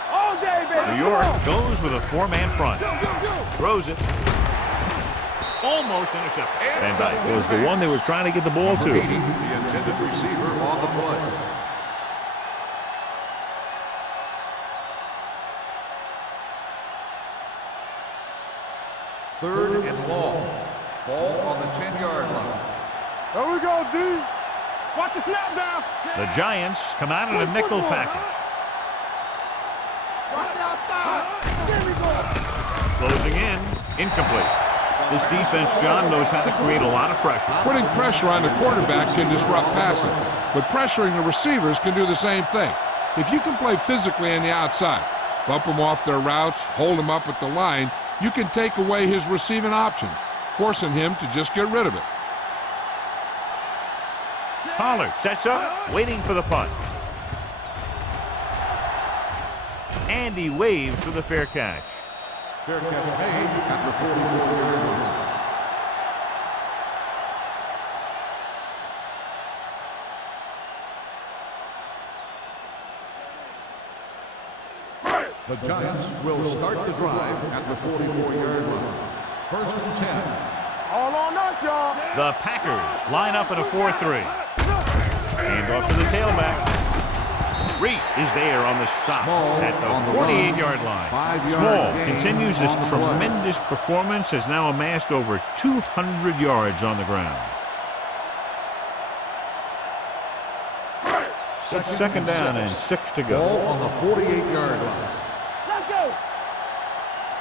All day, baby. New York goes with a 4-man front. Throws it. Almost intercepted. And back goes the one they were trying to get the ball Number 80, to. the intended receiver on the play. Third and long. Ball on the 10-yard line. There we go, D. Watch the snap down. The Giants come out in a nickel package. Watch the outside. There we go. Closing in. Incomplete. This defense, John, knows how to create a lot of pressure. Putting pressure on the quarterback can disrupt passing, but pressuring the receivers can do the same thing. If you can play physically on the outside, bump them off their routes, hold them up at the line, you can take away his receiving options, forcing him to just get rid of it. Pollard sets up, waiting for the punt. And he waves for the fair catch. Fair catch made at the 44-yard line. The Giants will start the drive at the 44-yard line. First and 10. All on us, y'all. The Packers line up in a 4-3. Hand off to the tailback. Reese is there on the stop at the 48-yard line. Small continues this tremendous performance, has now amassed over 200 yards on the ground. It's second down and 6 to go. Ball on the 48-yard line. Let's go.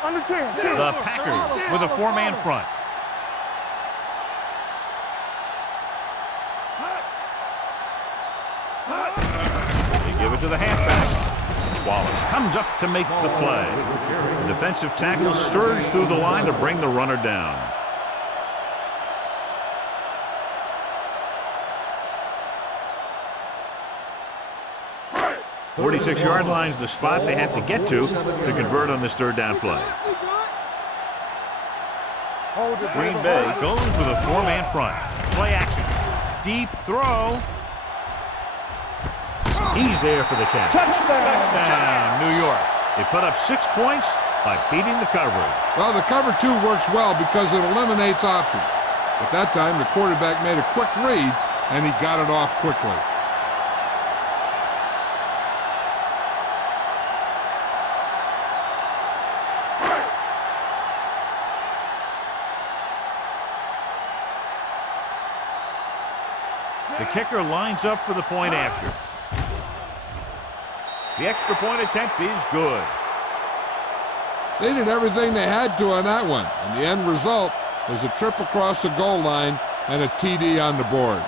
Under 10. The Packers with a 4-man front. They give it to the halfback. Wallace comes up to make the play. The defensive tackle surged through the line to bring the runner down. The 46-yard line is the spot they have to get to convert on this third down play. Green Bay goes with a 4-man front. Play action. Deep throw. He's there for the catch. Touchdown, New York. They put up 6 points by beating the coverage. Well, the cover 2 works well because it eliminates options. But that time, the quarterback made a quick read, and he got it off quickly. The kicker lines up for the point after. The extra point attempt is good. They did everything they had to on that one, and the end result was a trip across the goal line and a TD on the board.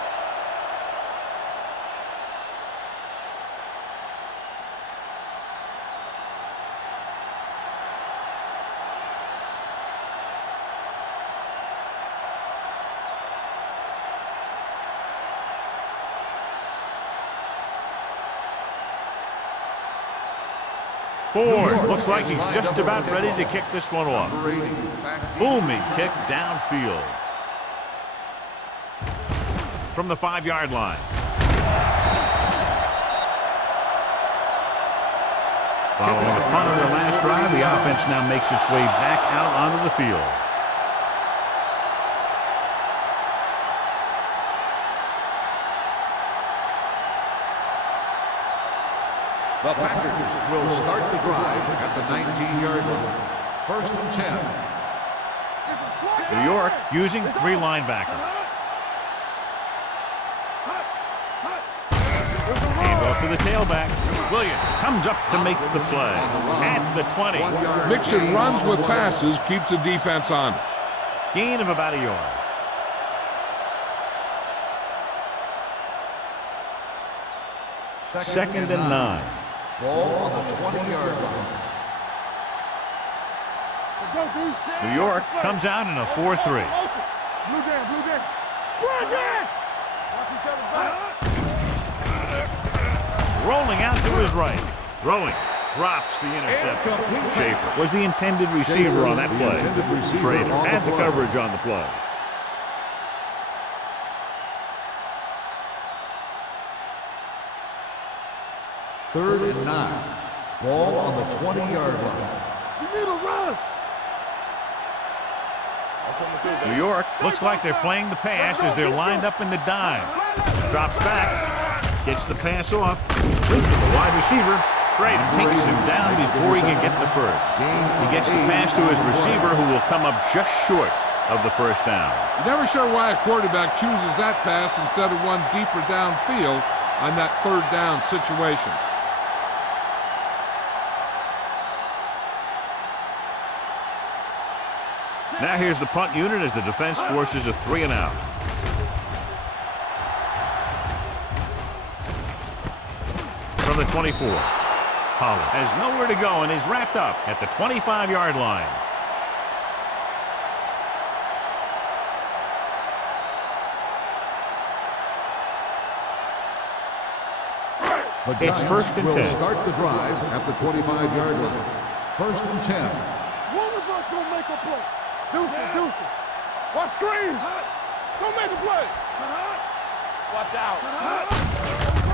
Ford looks like he's just about ready to kick this one off. Booming kick downfield. From the 5-yard line. Following a punt on their last drive, the offense now makes its way back out onto the field. The Packers will start the drive at the 19-yard line. 1st and 10. New York using 3 linebackers. Handoff to the tailback. Williams comes up to make the play at the 20. Mixing runs with passes keeps the defense honest. Gain of about a yard. Second and 9. Ball on the 20-yard line. New York comes out in a 4-3. Blue game, blue game. Blue game! Rolling out to his right. Throwing. Drops the interception. Schaefer was the intended receiver on that play. Schrader had the coverage on the play. Third and 9. Ball on the 20-yard line. You need a rush! New York looks like they're playing the pass as they're lined up in the dime. Drops back. Gets the pass off. With the wide receiver. Schrader takes him down before he can get the first. He gets the pass to his receiver, who will come up just short of the first down. You're never sure why a quarterback chooses that pass instead of one deeper downfield on that 3rd down situation. Now here's the punt unit as the defense forces a 3 and out. From the 24. Pollard has nowhere to go and is wrapped up at the 25-yard line. It's 1st and 10. Will start the drive at the 25-yard line. 1st and 10. One of us gonna make a play. Deuces. Watch screen. Don't make a play. Watch out.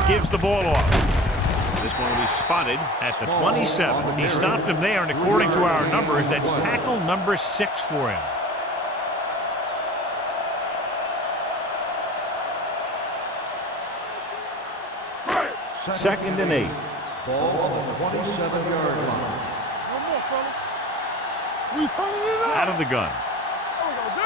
Gives the ball off. This one will be spotted at the 27. He stopped him there, and according to our numbers, that's tackle number 6 for him. Second and 8. Ball on the 27-yard line. One more, fella. We turning it up. Out of the gun. There we go, D.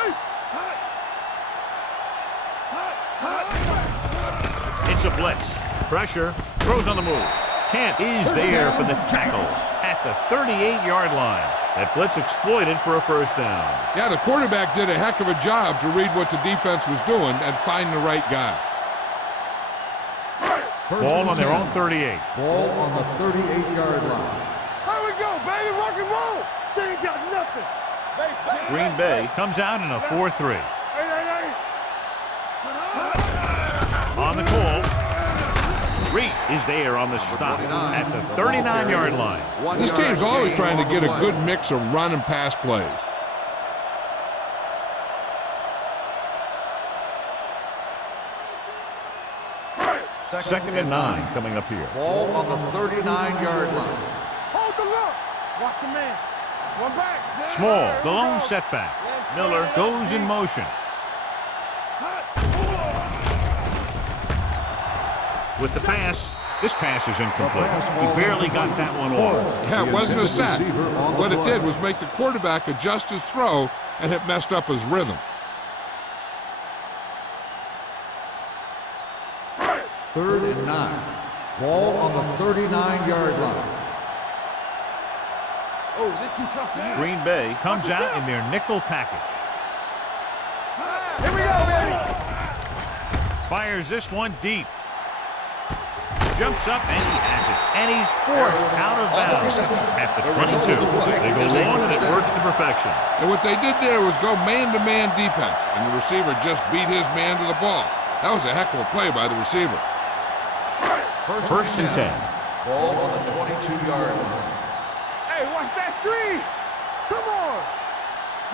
It's a blitz. Pressure. Throws on the move. Kent is there for the tackle at the 38-yard line. That blitz exploited for a first down. Yeah, the quarterback did a heck of a job to read what the defense was doing and find the right guy. Ball on their own 38. Ball on the 38-yard line. There we go, baby. Rock and roll. They ain't got nothing. Green Bay comes out in a 4-3. Hey. On the call. Reese is there on the stop at the 39-yard line. This team's always trying to get a good mix of run and pass plays. Second and 9 coming up here. Ball on the 39-yard line. Hold the look. Watch a man. One back. Small, the lone setback. Miller goes in motion. With the pass, this pass is incomplete. He barely got that one off. Yeah, it wasn't a sack. What it did was make the quarterback adjust his throw, and it messed up his rhythm. 3rd and 9. Ball on the 39-yard line. Oh, this is too tough for you. Green Bay comes out in their nickel package. Here we go, baby. Fires this one deep. Jumps up and he has it. And he's forced out of bounds at the 22. They go long and it works to perfection. And what they did there was go man-to-man defense, and the receiver just beat his man to the ball. That was a heck of a play by the receiver. First and 10. Ball on the 22-yard line. Hey, watch that screen. Come on.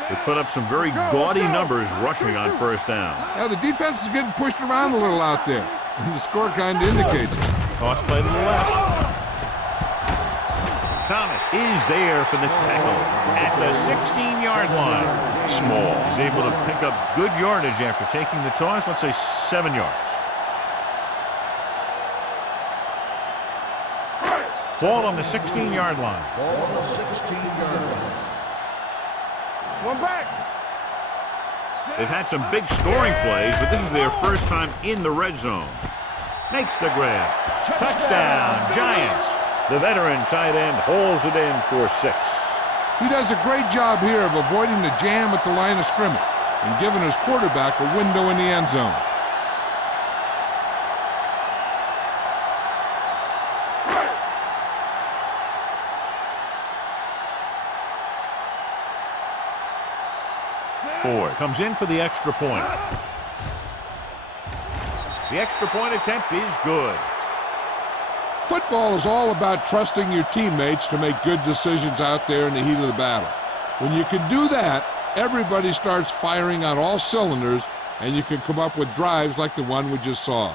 They put up some very gaudy numbers rushing on first down. Now, the defense is getting pushed around a little out there, and the score kind of indicates it. Toss play to the left. Thomas is there for the tackle at the 16-yard line. Small is able to pick up good yardage after taking the toss, let's say 7 yards. Ball on the 16-yard line. Ball on the 16-yard line. One back. They've had some big scoring plays, but this is their first time in the red zone. Makes the grab. Touchdown, Giants. The veteran tight end holds it in for 6. He does a great job here of avoiding the jam at the line of scrimmage and giving his quarterback a window in the end zone. Ford comes in for the extra point. The extra point attempt is good. Football is all about trusting your teammates to make good decisions out there in the heat of the battle. When you can do that, everybody starts firing on all cylinders, and you can come up with drives like the one we just saw.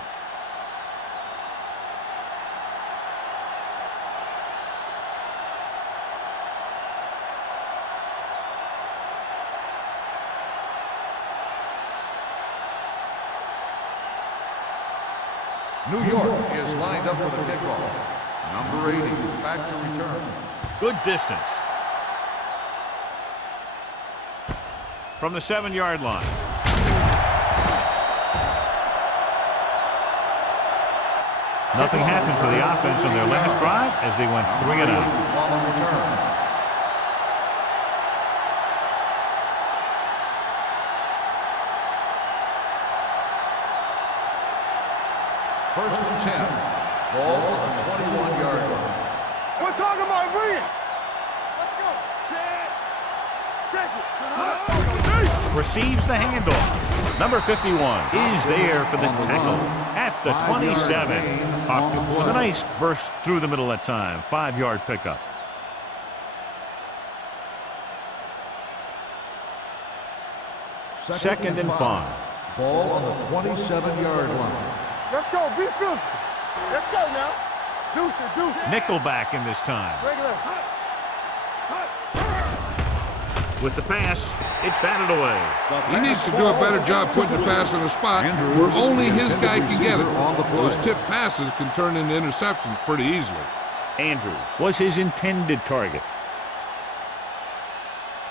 New York is lined up for the kickoff. Number 80, back to return. Good distance. From the 7-yard line. Nothing happened for the offense on their last drive as they went 3 and out. On the return. First and 10. Ball on the 21-yard line. We're talking about bring it. Let's go. Set. Check it. Receives the handoff. Number 51 is there for the tackle at the 27. Hopkins with a nice burst through the middle that time. 5-yard pickup. Second and 5. Ball on the 27-yard line. Let's go. Be physical. Let's go now. Deuce it, deuce it. Nickelback in this time. Regular. With the pass, it's batted away. He needs to do a better job putting the pass in a spot where only his guy can get it. Those tip passes can turn into interceptions pretty easily. Andrews was his intended target.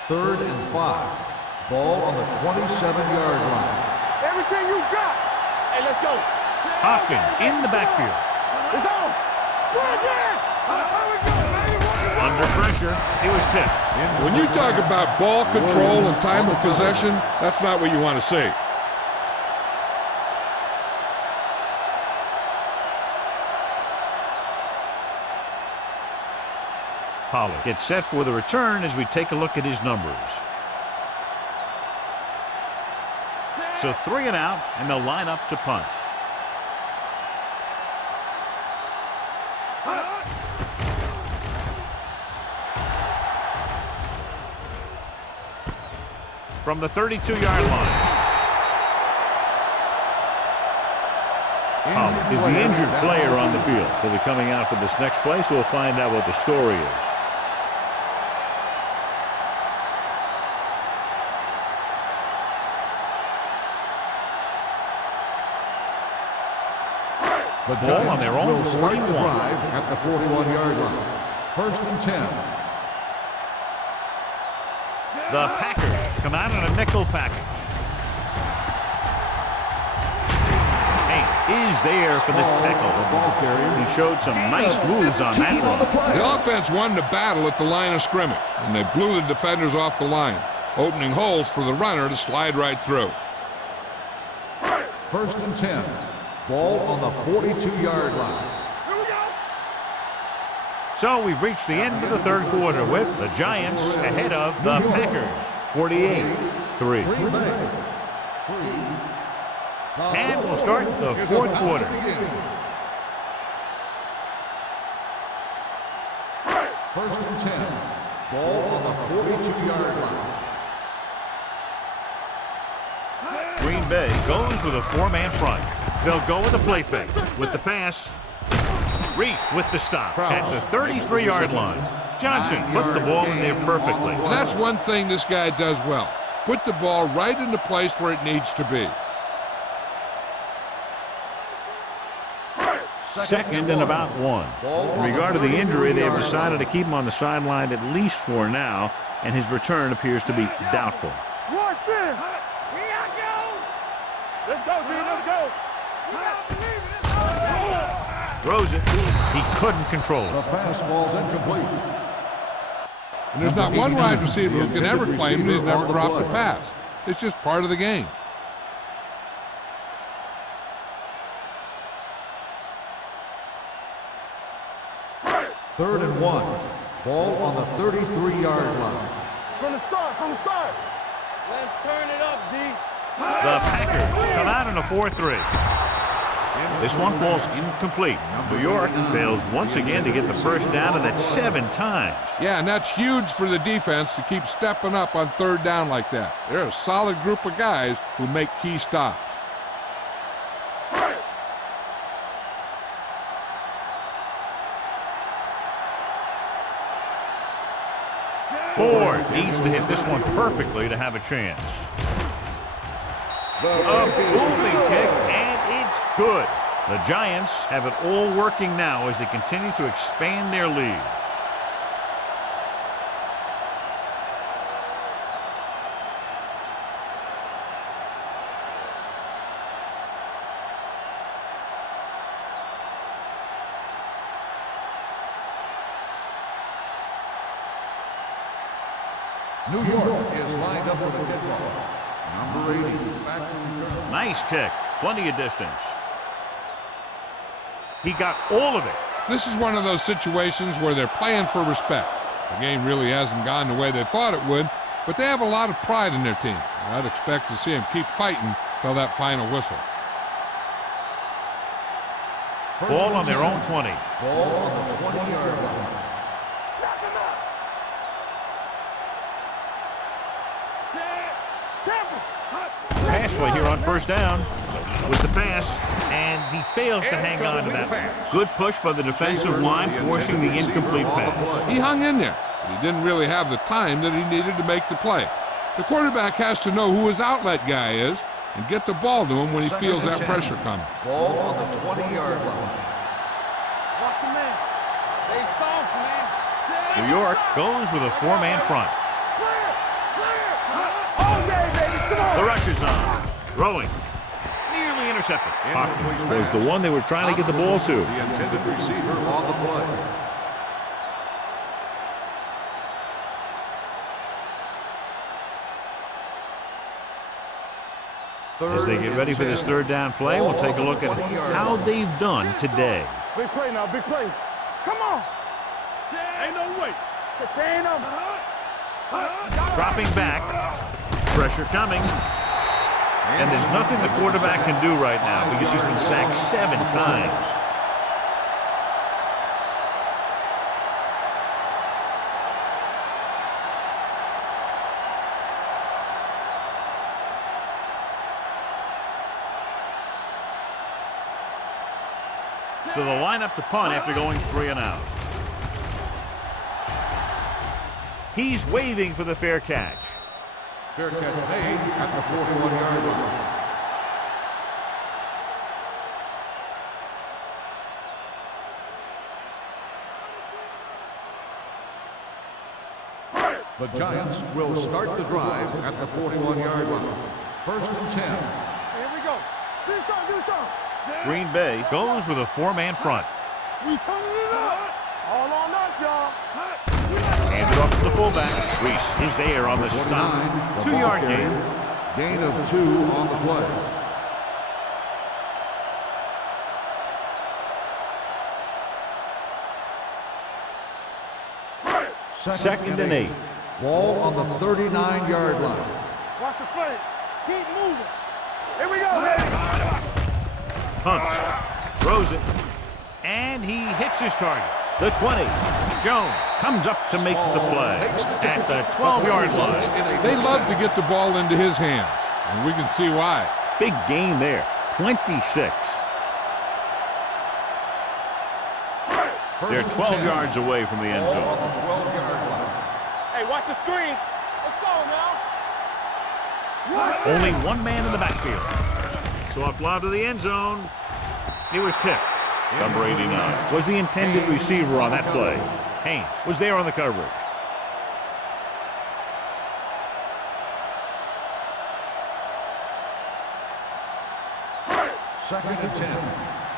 3rd and 5. Ball on the 27-yard line. Everything you got. Hey, let's go. Hopkins in the backfield. It's on. Go again. Under pressure, he was tipped. When you talk about ball control and time of possession, that's not what you want to see. Pollard gets set for the return as we take a look at his numbers. So 3 and out, and they'll line up to punt. From the 32-yard line. Pollard is the injured player on the field. He'll be coming out for this next play, so we'll find out what the story is. The ball on their own will start 41. the drive at the 41-yard line. First and 10. The Packers come out in a nickel package. Haynes is there for the tackle. He showed some nice moves on that one. The offense won the battle at the line of scrimmage, and they blew the defenders off the line, opening holes for the runner to slide right through. 1st and 10. Ball on the 42-yard line. So we've reached the end of the third quarter with the Giants ahead of the Packers, 48-3. And we'll start the fourth quarter. 1st and 10. Ball on the 42-yard line. Green Bay goes with a four-man front. They'll go with the play fake. With the pass, Reese with the stop at the 33-yard line. Johnson put the ball in there perfectly. And that's one thing this guy does well. Put the ball right in the place where it needs to be. 2nd and about 1. In regard to the injury, they have decided to keep him on the sideline at least for now, and his return appears to be doubtful. Rush in. Let's go, G. Let's go. Throws it. He couldn't control The it. pass ball's incomplete. And there's not one wide receiver who can ever claim that he's never dropped a pass. It's just part of the game. Third and 1. Ball on the 33-yard line. From the start. Let's turn it up, D. The Packers come out in a 4-3. This one falls incomplete. New York fails once again to get the first down, and that's 7 times. Yeah, and that's huge for the defense to keep stepping up on 3rd down like that. They're a solid group of guys who make key stops. Ford needs to hit this one perfectly to have a chance. A booming kick, and it's good. The Giants have it all working now as they continue to expand their lead. New York is lined up for the kickoff. Number 80, back to return. Nice kick, plenty of distance. He got all of it. This is one of those situations where they're playing for respect. The game really hasn't gone the way they thought it would, but they have a lot of pride in their team. I'd expect to see them keep fighting till that final whistle. Ball on their own 20. Ball on the 20-yard line. Pass play here on 1st down with the pass, and he fails to hang on to that one. Good push by the defensive line, forcing the incomplete pass. He hung in there, but he didn't really have the time that he needed to make the play. The quarterback has to know who his outlet guy is and get the ball to him when he feels that pressure coming. Ball on the 20-yard line. Watch him, man. They soft, man. New York goes with a four-man front. The rush is on. Throwing. Nearly intercepted. Hopkins was the one they were trying to get the ball to. The intended receiver on the play. As they get ready for this 3rd down play, we'll take a look at how they've done today. Big play now, big play. Come on. Ain't no way. Contain them. Dropping back. Pressure coming. And there's nothing the quarterback can do right now because he's been sacked 7 times. So they'll line up to punt after going 3 and out. He's waving for the fair catch. Fair catch made at the 41-yard line. The Giants will start the drive at the 41-yard line. 1st and 10. Here we go. Do something, do something. Green Bay goes with a 4-man front. We turning it up. All on us, y'all. Handed off to the fullback. Reese is there on the stop. 2-yard gain. Gain of 2 on the play. Second and 8. Ball on the 39-yard line. Watch the play. Keep moving. Here we go, baby. Hunts. Throws it. And he hits his target. The 20. Jones comes up to make the play at the 12-yard line. They love to get the ball into his hands, and we can see why. Big gain there. 26. They're 12 yards away from the end zone. On the 12-yard line. Hey, watch the screen. Let's go now. Only one man in the backfield. So a fly to the end zone. He was tipped. Number 89 was the intended receiver on that play. Haynes was there on the coverage. Second and 10.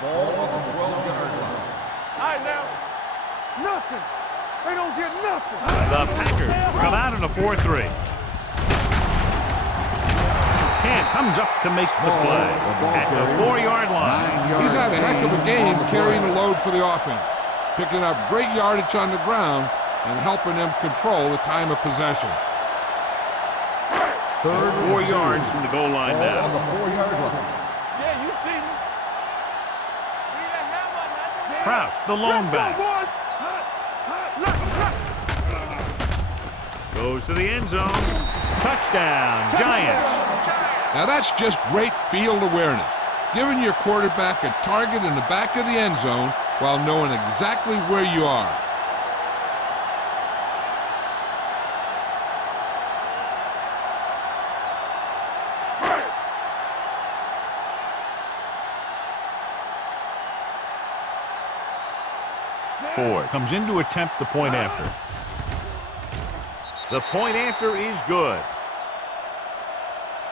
Ball on the 12-yard line. All right, now. Nothing. They don't get nothing. The Packers come out in a 4-3. Kent comes up to make the play at the 4-yard line. He's had a heck of a game carrying the load for the offense, picking up great yardage on the ground and helping them control the time of possession. Third 4 yards from the goal line now. On the 4-yard line. Yeah, you see me. Kraus, the lone back, goes to the end zone. Touchdown, Giants. Now that's just great field awareness, giving your quarterback a target in the back of the end zone while knowing exactly where you are. Ford comes in to attempt the point after. The point after is good.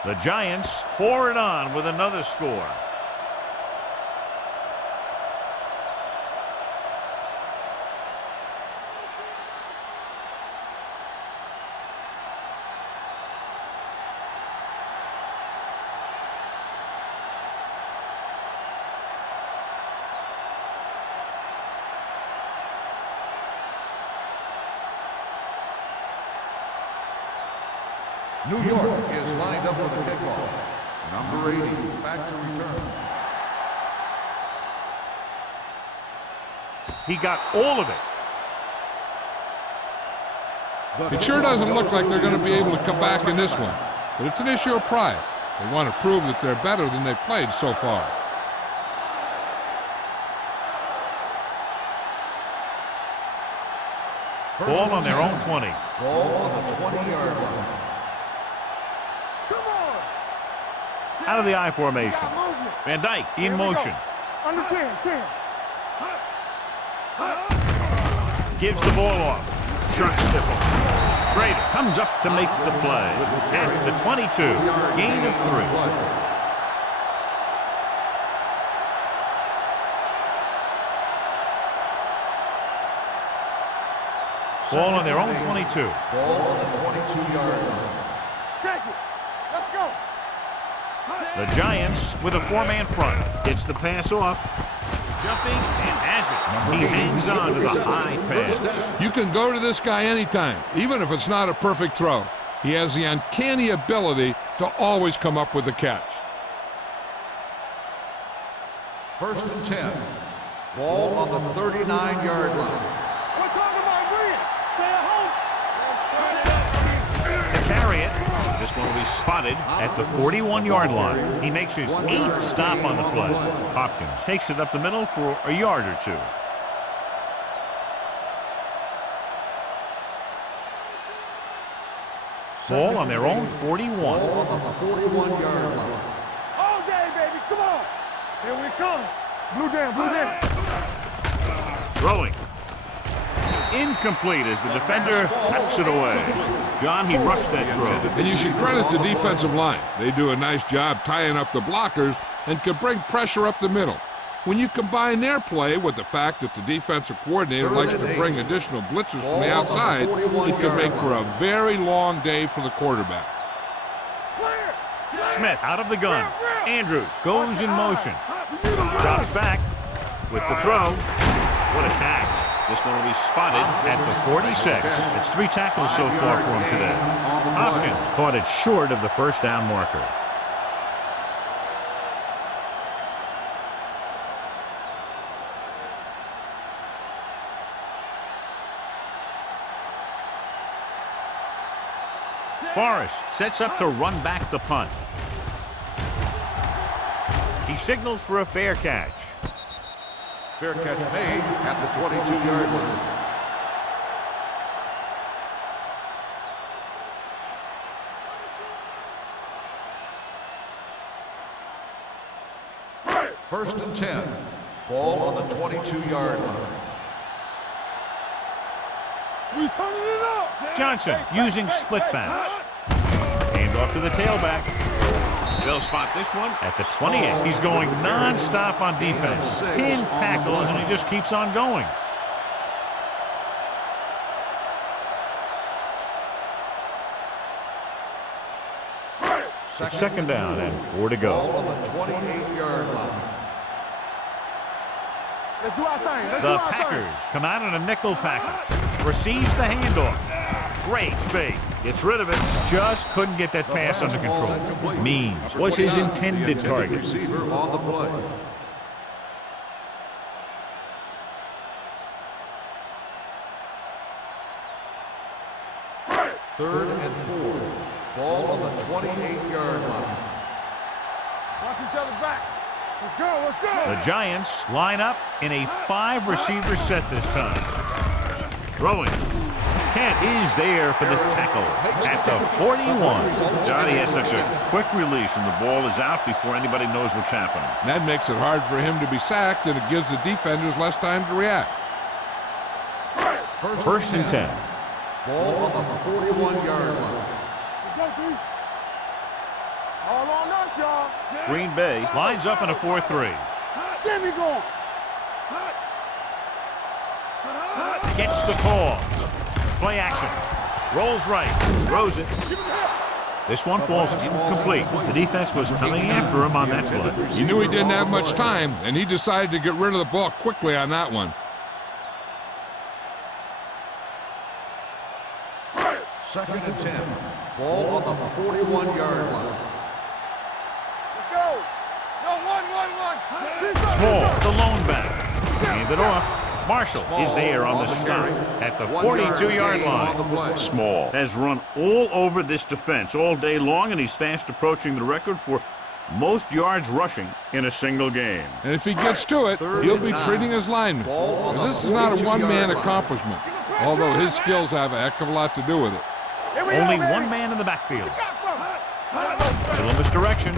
The Giants pour it on with another score. New York is lined up for the kickoff. Number 80, back to return. He got all of it. It sure doesn't look like they're going to be able to come back in this one, but it's an issue of pride. They want to prove that they're better than they've played so far. Ball on their own 20. Ball on the 20-yard line. Out of the I formation. Van Dyke in motion. Under 10. Gives the ball off. Shot Stifle. Schrader comes up to make the play at the 22. Gain of 3. Ball on their own 22. Ball on the 22-yard line. Check it. Let's go. The Giants with a 4-man front. Gets the pass off. Jumping and has it. He hangs on to the high pass. You can go to this guy anytime, even if it's not a perfect throw. He has the uncanny ability to always come up with a catch. First and 10. Ball on the 39-yard line. We're talking about green. Stay at home. To carry it. This one will be spotted at the 41-yard line. He makes his 8th stop on the play. Hopkins takes it up the middle for a yard or 2. Ball on their own 41. Ball on the 41-yard line. All day, baby. Come on. Here we come. Blue down. Throwing. Incomplete as the defender cuts it away. John, he rushed that throw. And you should credit the defensive line. They do a nice job tying up the blockers and can bring pressure up the middle. When you combine their play with the fact that the defensive coordinator likes to bring additional blitzers from the outside, it can make for a very long day for the quarterback. Smith out of the gun. Andrews goes in motion. Drops back with the throw. What a catch. This one will be spotted at the 46. It's 3 tackles so far for him today. Hopkins caught it short of the first down marker. Forrest sets up to run back the punt. He signals for a fair catch. Fair catch made at the 22-yard line. First and 10. Ball on the 22-yard line. We turning it up. Johnson using split bounce. Hand off to the tailback. They'll spot this one at the 28. He's going non-stop on defense. 10 tackles, and he just keeps on going. It's second down and 4 to go. Ball on the 28-yard line. Let's do our thing. Let's do The our Packers thing. come out in a nickel package. Receives the handoff. Great fake. Gets rid of it. Just couldn't get that pass under control. Means was his intended target. Receiver on the play. Third and 4. Ball on the 28-yard line. Watch each other back. Let's go. Let's go. The Giants line up in a 5-receiver set this time. Throwing. Kent is there for the tackle at the 41. God, he has such a quick release, and the ball is out before anybody knows what's happening. That makes it hard for him to be sacked, and it gives the defenders less time to react. First and 10. Ball on the 41-yard line. Let's go, D. All on us, y'all. Green Bay lines up in a 4-3. There we go. Gets the call. Play action. Rolls right. Throws it. This one falls incomplete. The defense was coming after him on that play. He knew he didn't have much time, and he decided to get rid of the ball quickly on that one. Second and 10. Ball on the 41-yard line. Let's go. No, 1-1-1. Small, the lone back. Hand it off. Marshall is there on the stop at the 42-yard line. Small has run all over this defense all day long, and he's fast approaching the record for most yards rushing in a single game. And if he gets to it, he'll be treating his linemen. Because this is not a one-man accomplishment, although his skills have a heck of a lot to do with it. Only one man in the backfield. Little misdirection.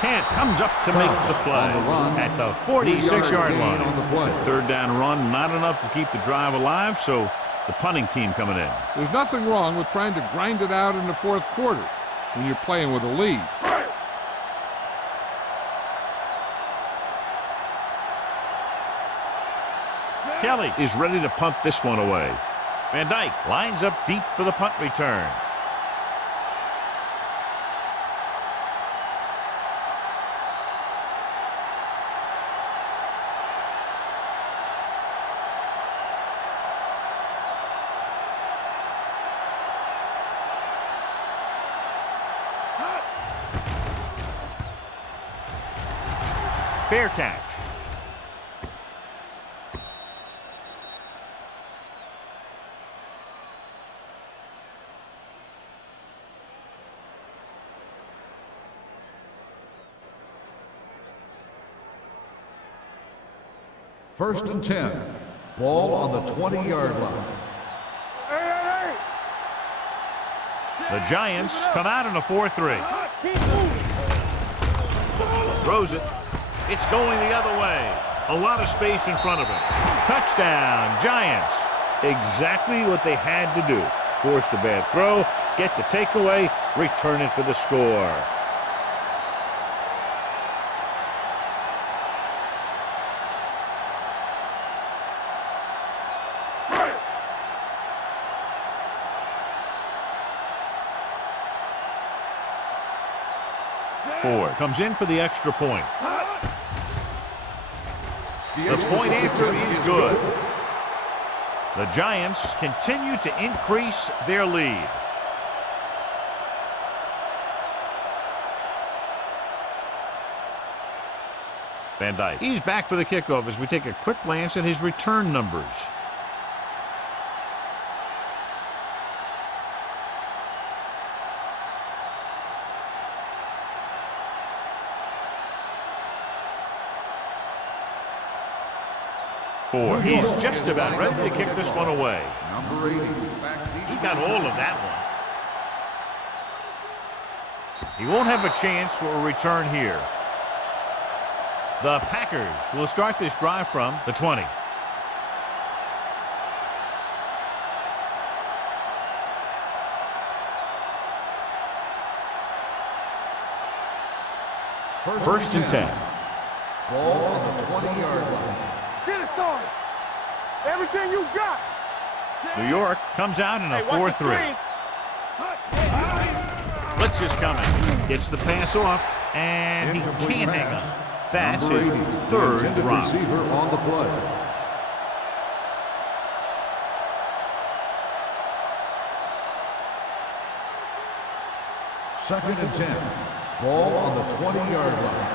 Kent comes up to make the play at the 46-yard line. Third down run, not enough to keep the drive alive, so the punting team coming in. There's nothing wrong with trying to grind it out in the fourth quarter when you're playing with a lead. Kelly is ready to punt this one away. Van Dyke lines up deep for the punt return. Fair catch. First and 10. Ball on the 20-yard line. The Giants come out in a 4-3. Throws it. It's going the other way. A lot of space in front of him. Touchdown, Giants. Exactly what they had to do. Force the bad throw, get the takeaway, return it for the score. 4. Comes in for the extra point. The point after is good. The Giants continue to increase their lead. Van Dyke. He's back for the kickoff as we take a quick glance at his return numbers. He's just about ready to kick this one away. Number 80. He's got all of that one. He won't have a chance for a return here. The Packers will start this drive from the 20. First and 10. Ball on the 20-yard line. Get it, son. Everything you got. New York comes out in a 4-3. Blitz is coming. Gets the pass off, and he can't hang on. That's his third drop. Receiver on the play. Second and 10. Ball on the 20-yard line.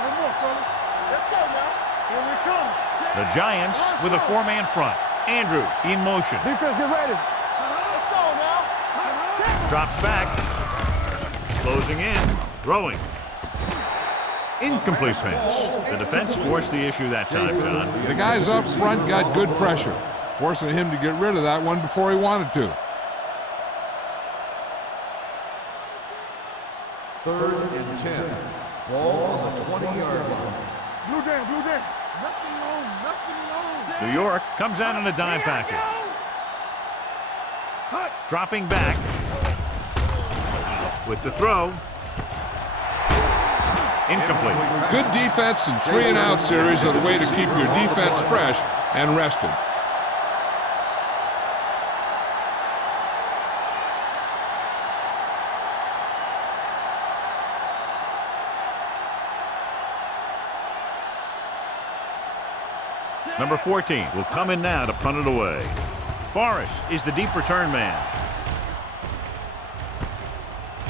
One more, fella. Let's go now. Here we come. The Giants with a 4-man front. Andrews in motion. Defense, get ready. Let's go now. Drops back. Closing in. Throwing. Incomplete pass. The defense forced the issue that time, John. The guys up front got good pressure, forcing him to get rid of that one before he wanted to. Third and 10. Ball on the 20-yard line. Blue down, blue down. Nothing on, nothing on. New York comes out in a dime package. Dropping back. With the throw. Incomplete. Good defense and 3-and-out series are the way to keep your defense fresh and rested. Number 14 will come in now to punt it away. Forrest is the deep return man.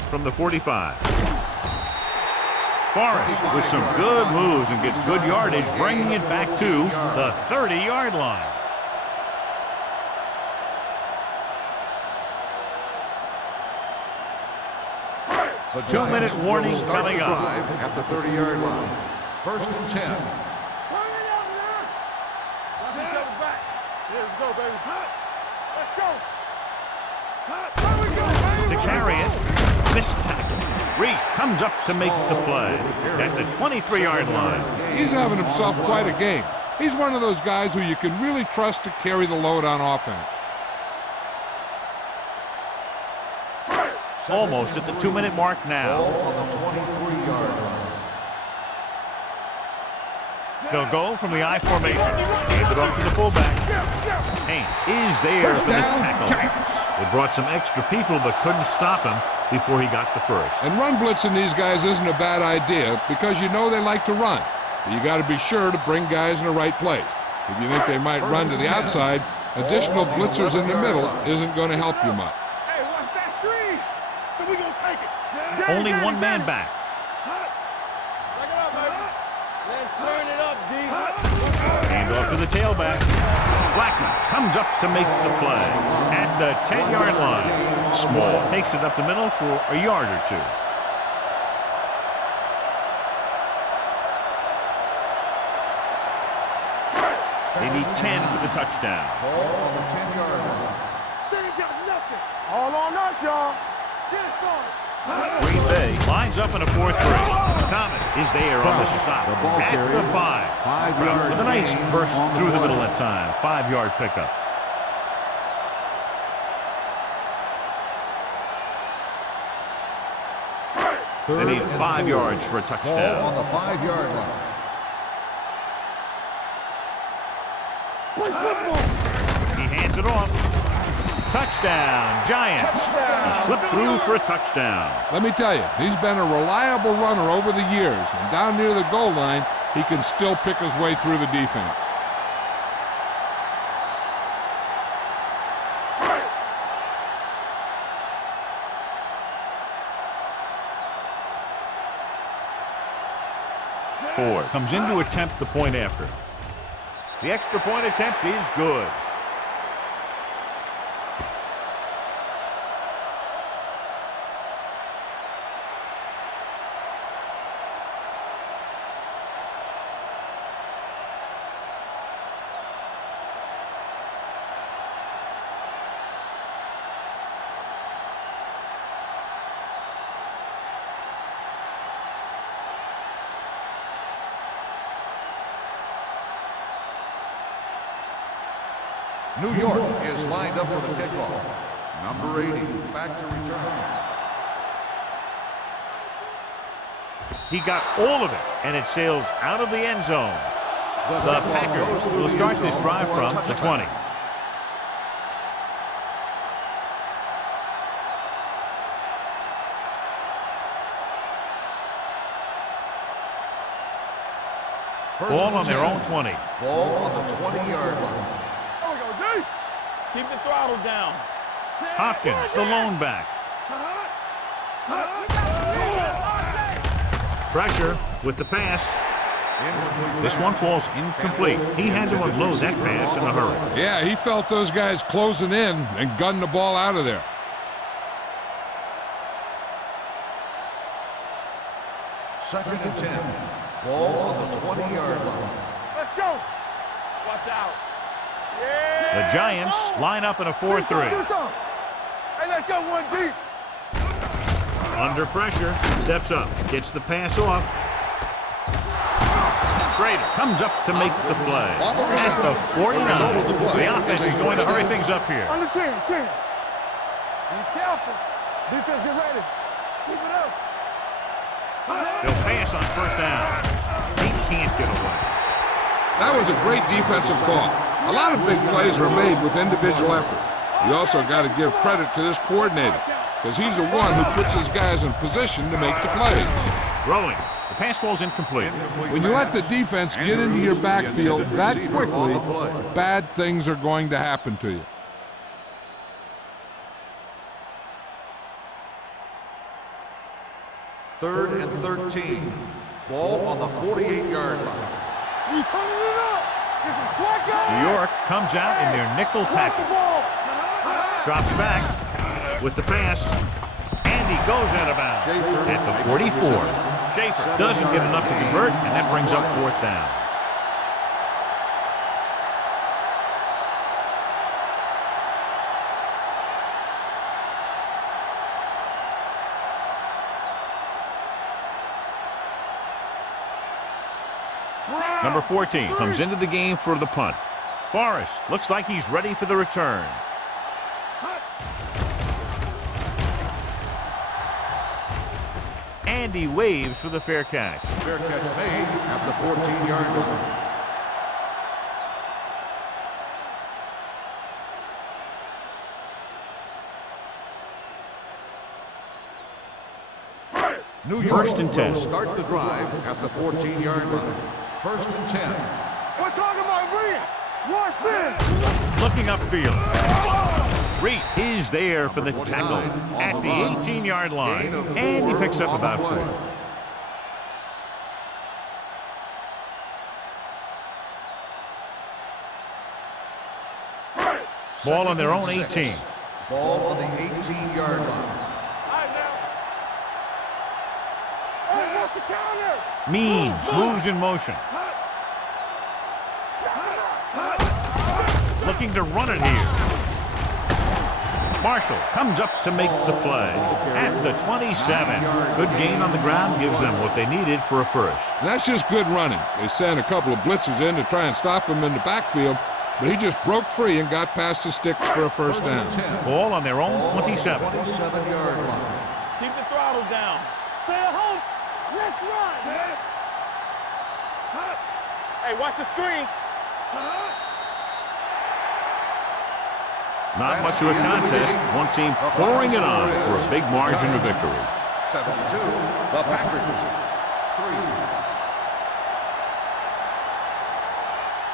From the 45. Forrest with some good moves and gets good yardage, bringing it back to the 30-yard line. The 2-minute warning coming up. At the 30-yard line. First and 10. Let's go, baby. Let's go. To carry it, missed tackle. Reese comes up to make the play at the 23-yard line. He's having himself quite a game. He's one of those guys who you can really trust to carry the load on offense. Almost at the 2-minute mark now. Ball on the 23-yard line. They'll go from the I formation. Hand it off to the fullback. Haynes is there for the tackle. They brought some extra people but couldn't stop him before he got the first. And run blitzing these guys isn't a bad idea because you know they like to run. But you got to be sure to bring guys in the right place. If you think they might run to the outside, additional blitzers in the middle isn't going to help you much. Hey, watch that screen. So we gonna take it. Only one man back. Let's turn it up, D. Hand off to the tailback. Blackman comes up to make the play at the 10-yard line. Small takes it up the middle for a yard or two. They need 10 for the touchdown. Ball on the 10-yard line. They ain't got nothing. All on us, y'all. Get it started. Green Bay lines up in a 4-3. Thomas is there on the stop at the 5. With a nice burst through the middle that time. 5-yard pickup. They need 5 yards for a Ball touchdown. on the 5-yard line. Play football. He hands it off. Touchdown, Giants. Touchdown. He slipped through for a touchdown. Let me tell you, he's been a reliable runner over the years, and down near the goal line, he can still pick his way through the defense. Ford comes in to attempt the point after. The extra point attempt is good. New York is lined up for the kickoff. Number 80, back to return. He got all of it, and it sails out of the end zone. The Packers will start this drive from the 20. Ball on their own 20. Ball on the 20-yard line. Keep the throttle down. Hopkins, the lone back. Pressure with the pass. This one falls incomplete. He had to unload that pass in a hurry. Yeah, he felt those guys closing in and gunned the ball out of there. Second and 10. Ball on the 20-yard line. Let's go. Watch out. Yeah. The Giants line up in a 4-3. Hey, let's go one deep. Under pressure, steps up, gets the pass off. Schrader comes up to make the play. At the 49. The offense is going to hurry things up here. Under 10. Be careful. Defense, get ready. Keep it up. They'll pass on first down. He can't get away. That was a great defensive call. A lot of big plays are made with individual effort. You also got to give credit to this coordinator, because he's the one who puts his guys in position to make the plays. Throwing. The pass falls incomplete. When you let the defense get into your backfield that quickly, bad things are going to happen to you. Third and 13. Ball on the 48-yard line. We turning it up. Get some slack on. New York comes out in their nickel package. Drops back with the pass. And he goes out of bounds at the 44. Schaefer doesn't get enough to convert, and that brings up fourth down. Number 14 comes into the game for the punt. Forrest looks like he's ready for the return. And he waves for the fair catch. Fair catch made at the 14-yard line. New York First and 10. will start the drive at the 14-yard line. First and 10. We're talking about Reed. Watch this. Looking upfield. Reese is there for the tackle at the 18-yard line. And he picks up about 4. Ball on their own 18. Ball on the 18-yard line. Means moves in motion. Looking to run it here. Marshall comes up to make the play at the 27. Good gain on the ground gives them what they needed for a first. And that's just good running. They sent a couple of blitzes in to try and stop him in the backfield, but he just broke free and got past the sticks for a first down. Ball on their own 27. 27-yard line. Keep the throttle down. Stay at home. Let's run. Set. Hey, watch the screen. Not much of a contest. One team pouring it on for a big margin of victory. 7-2, the Packers.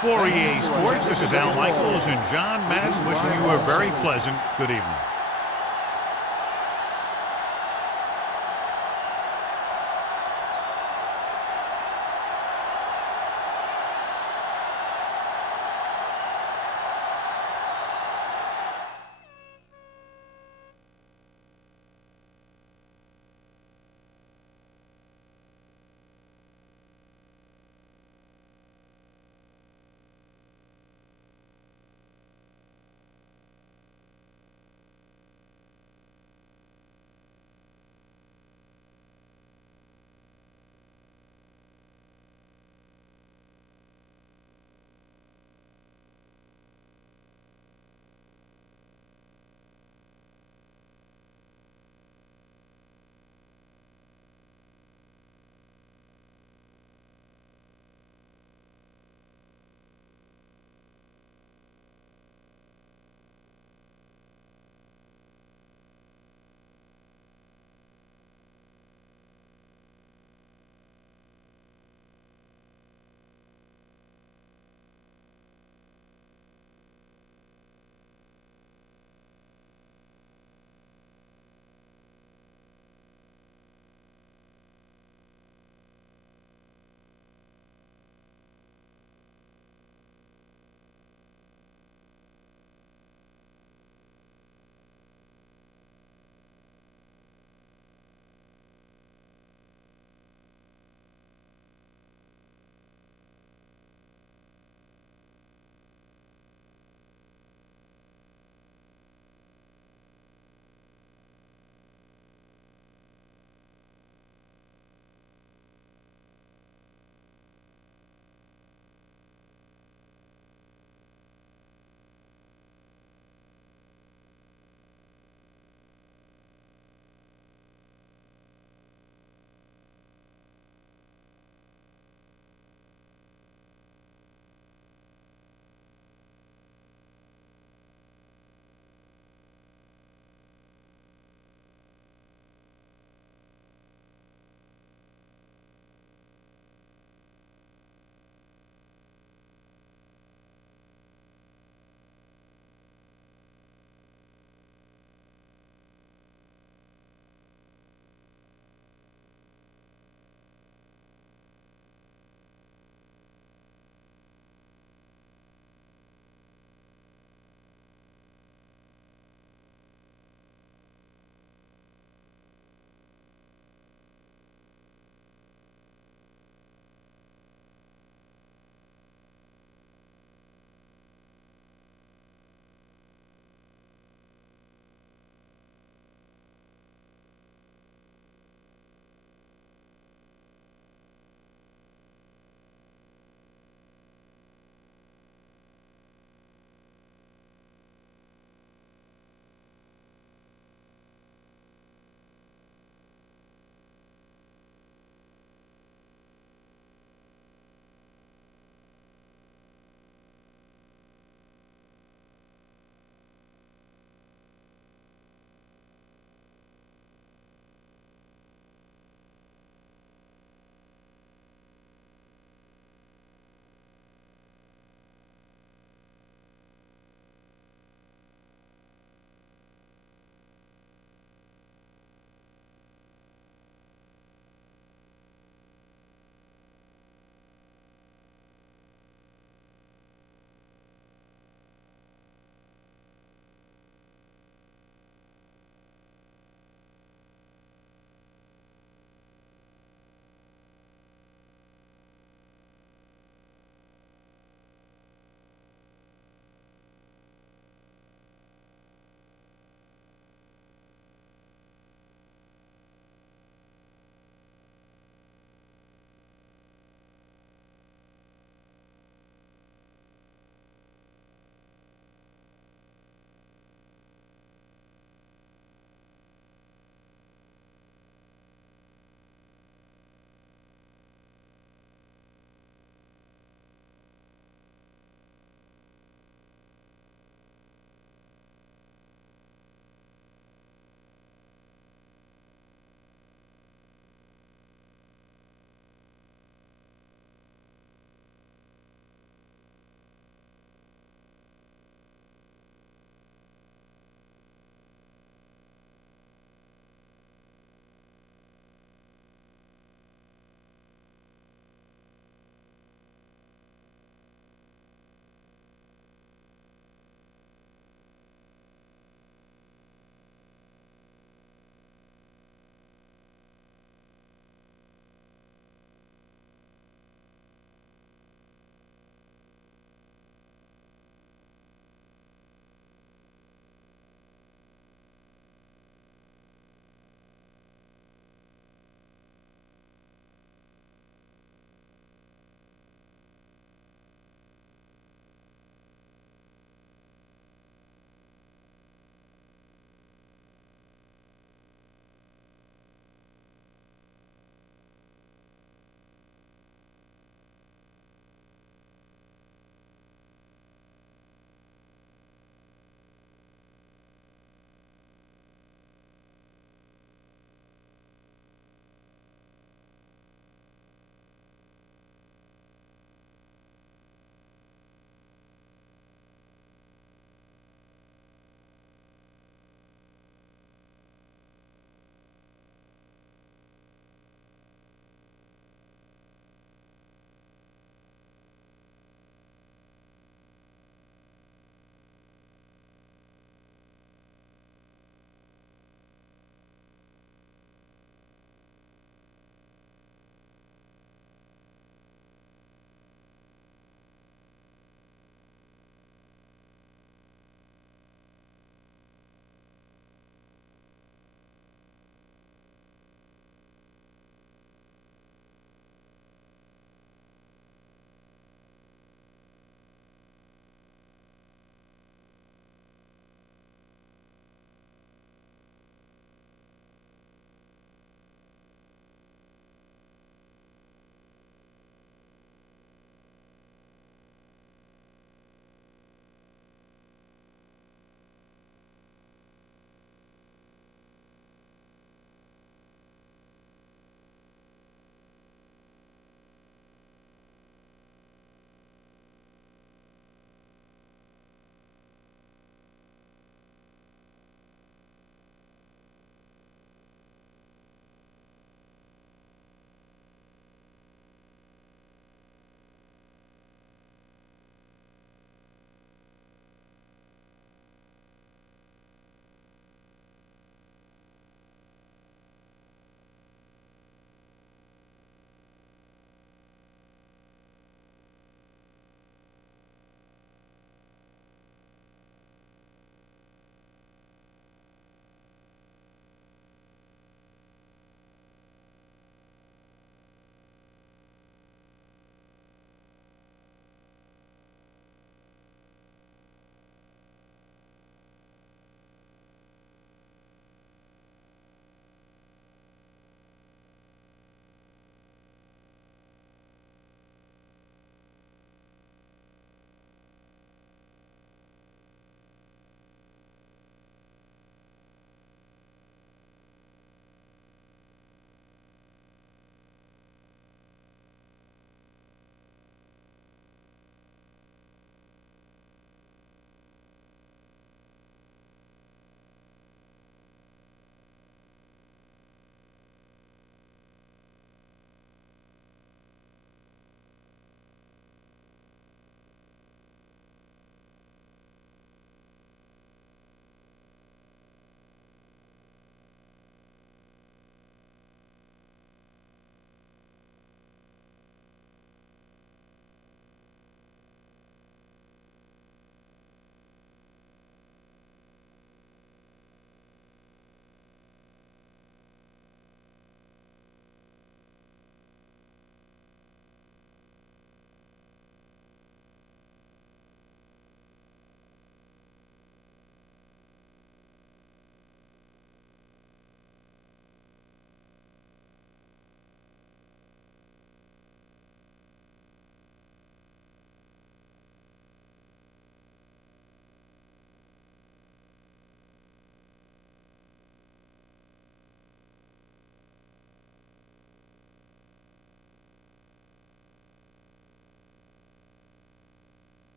3. For EA Sports, this is Al Michaels and John Madden wishing you a very pleasant good evening.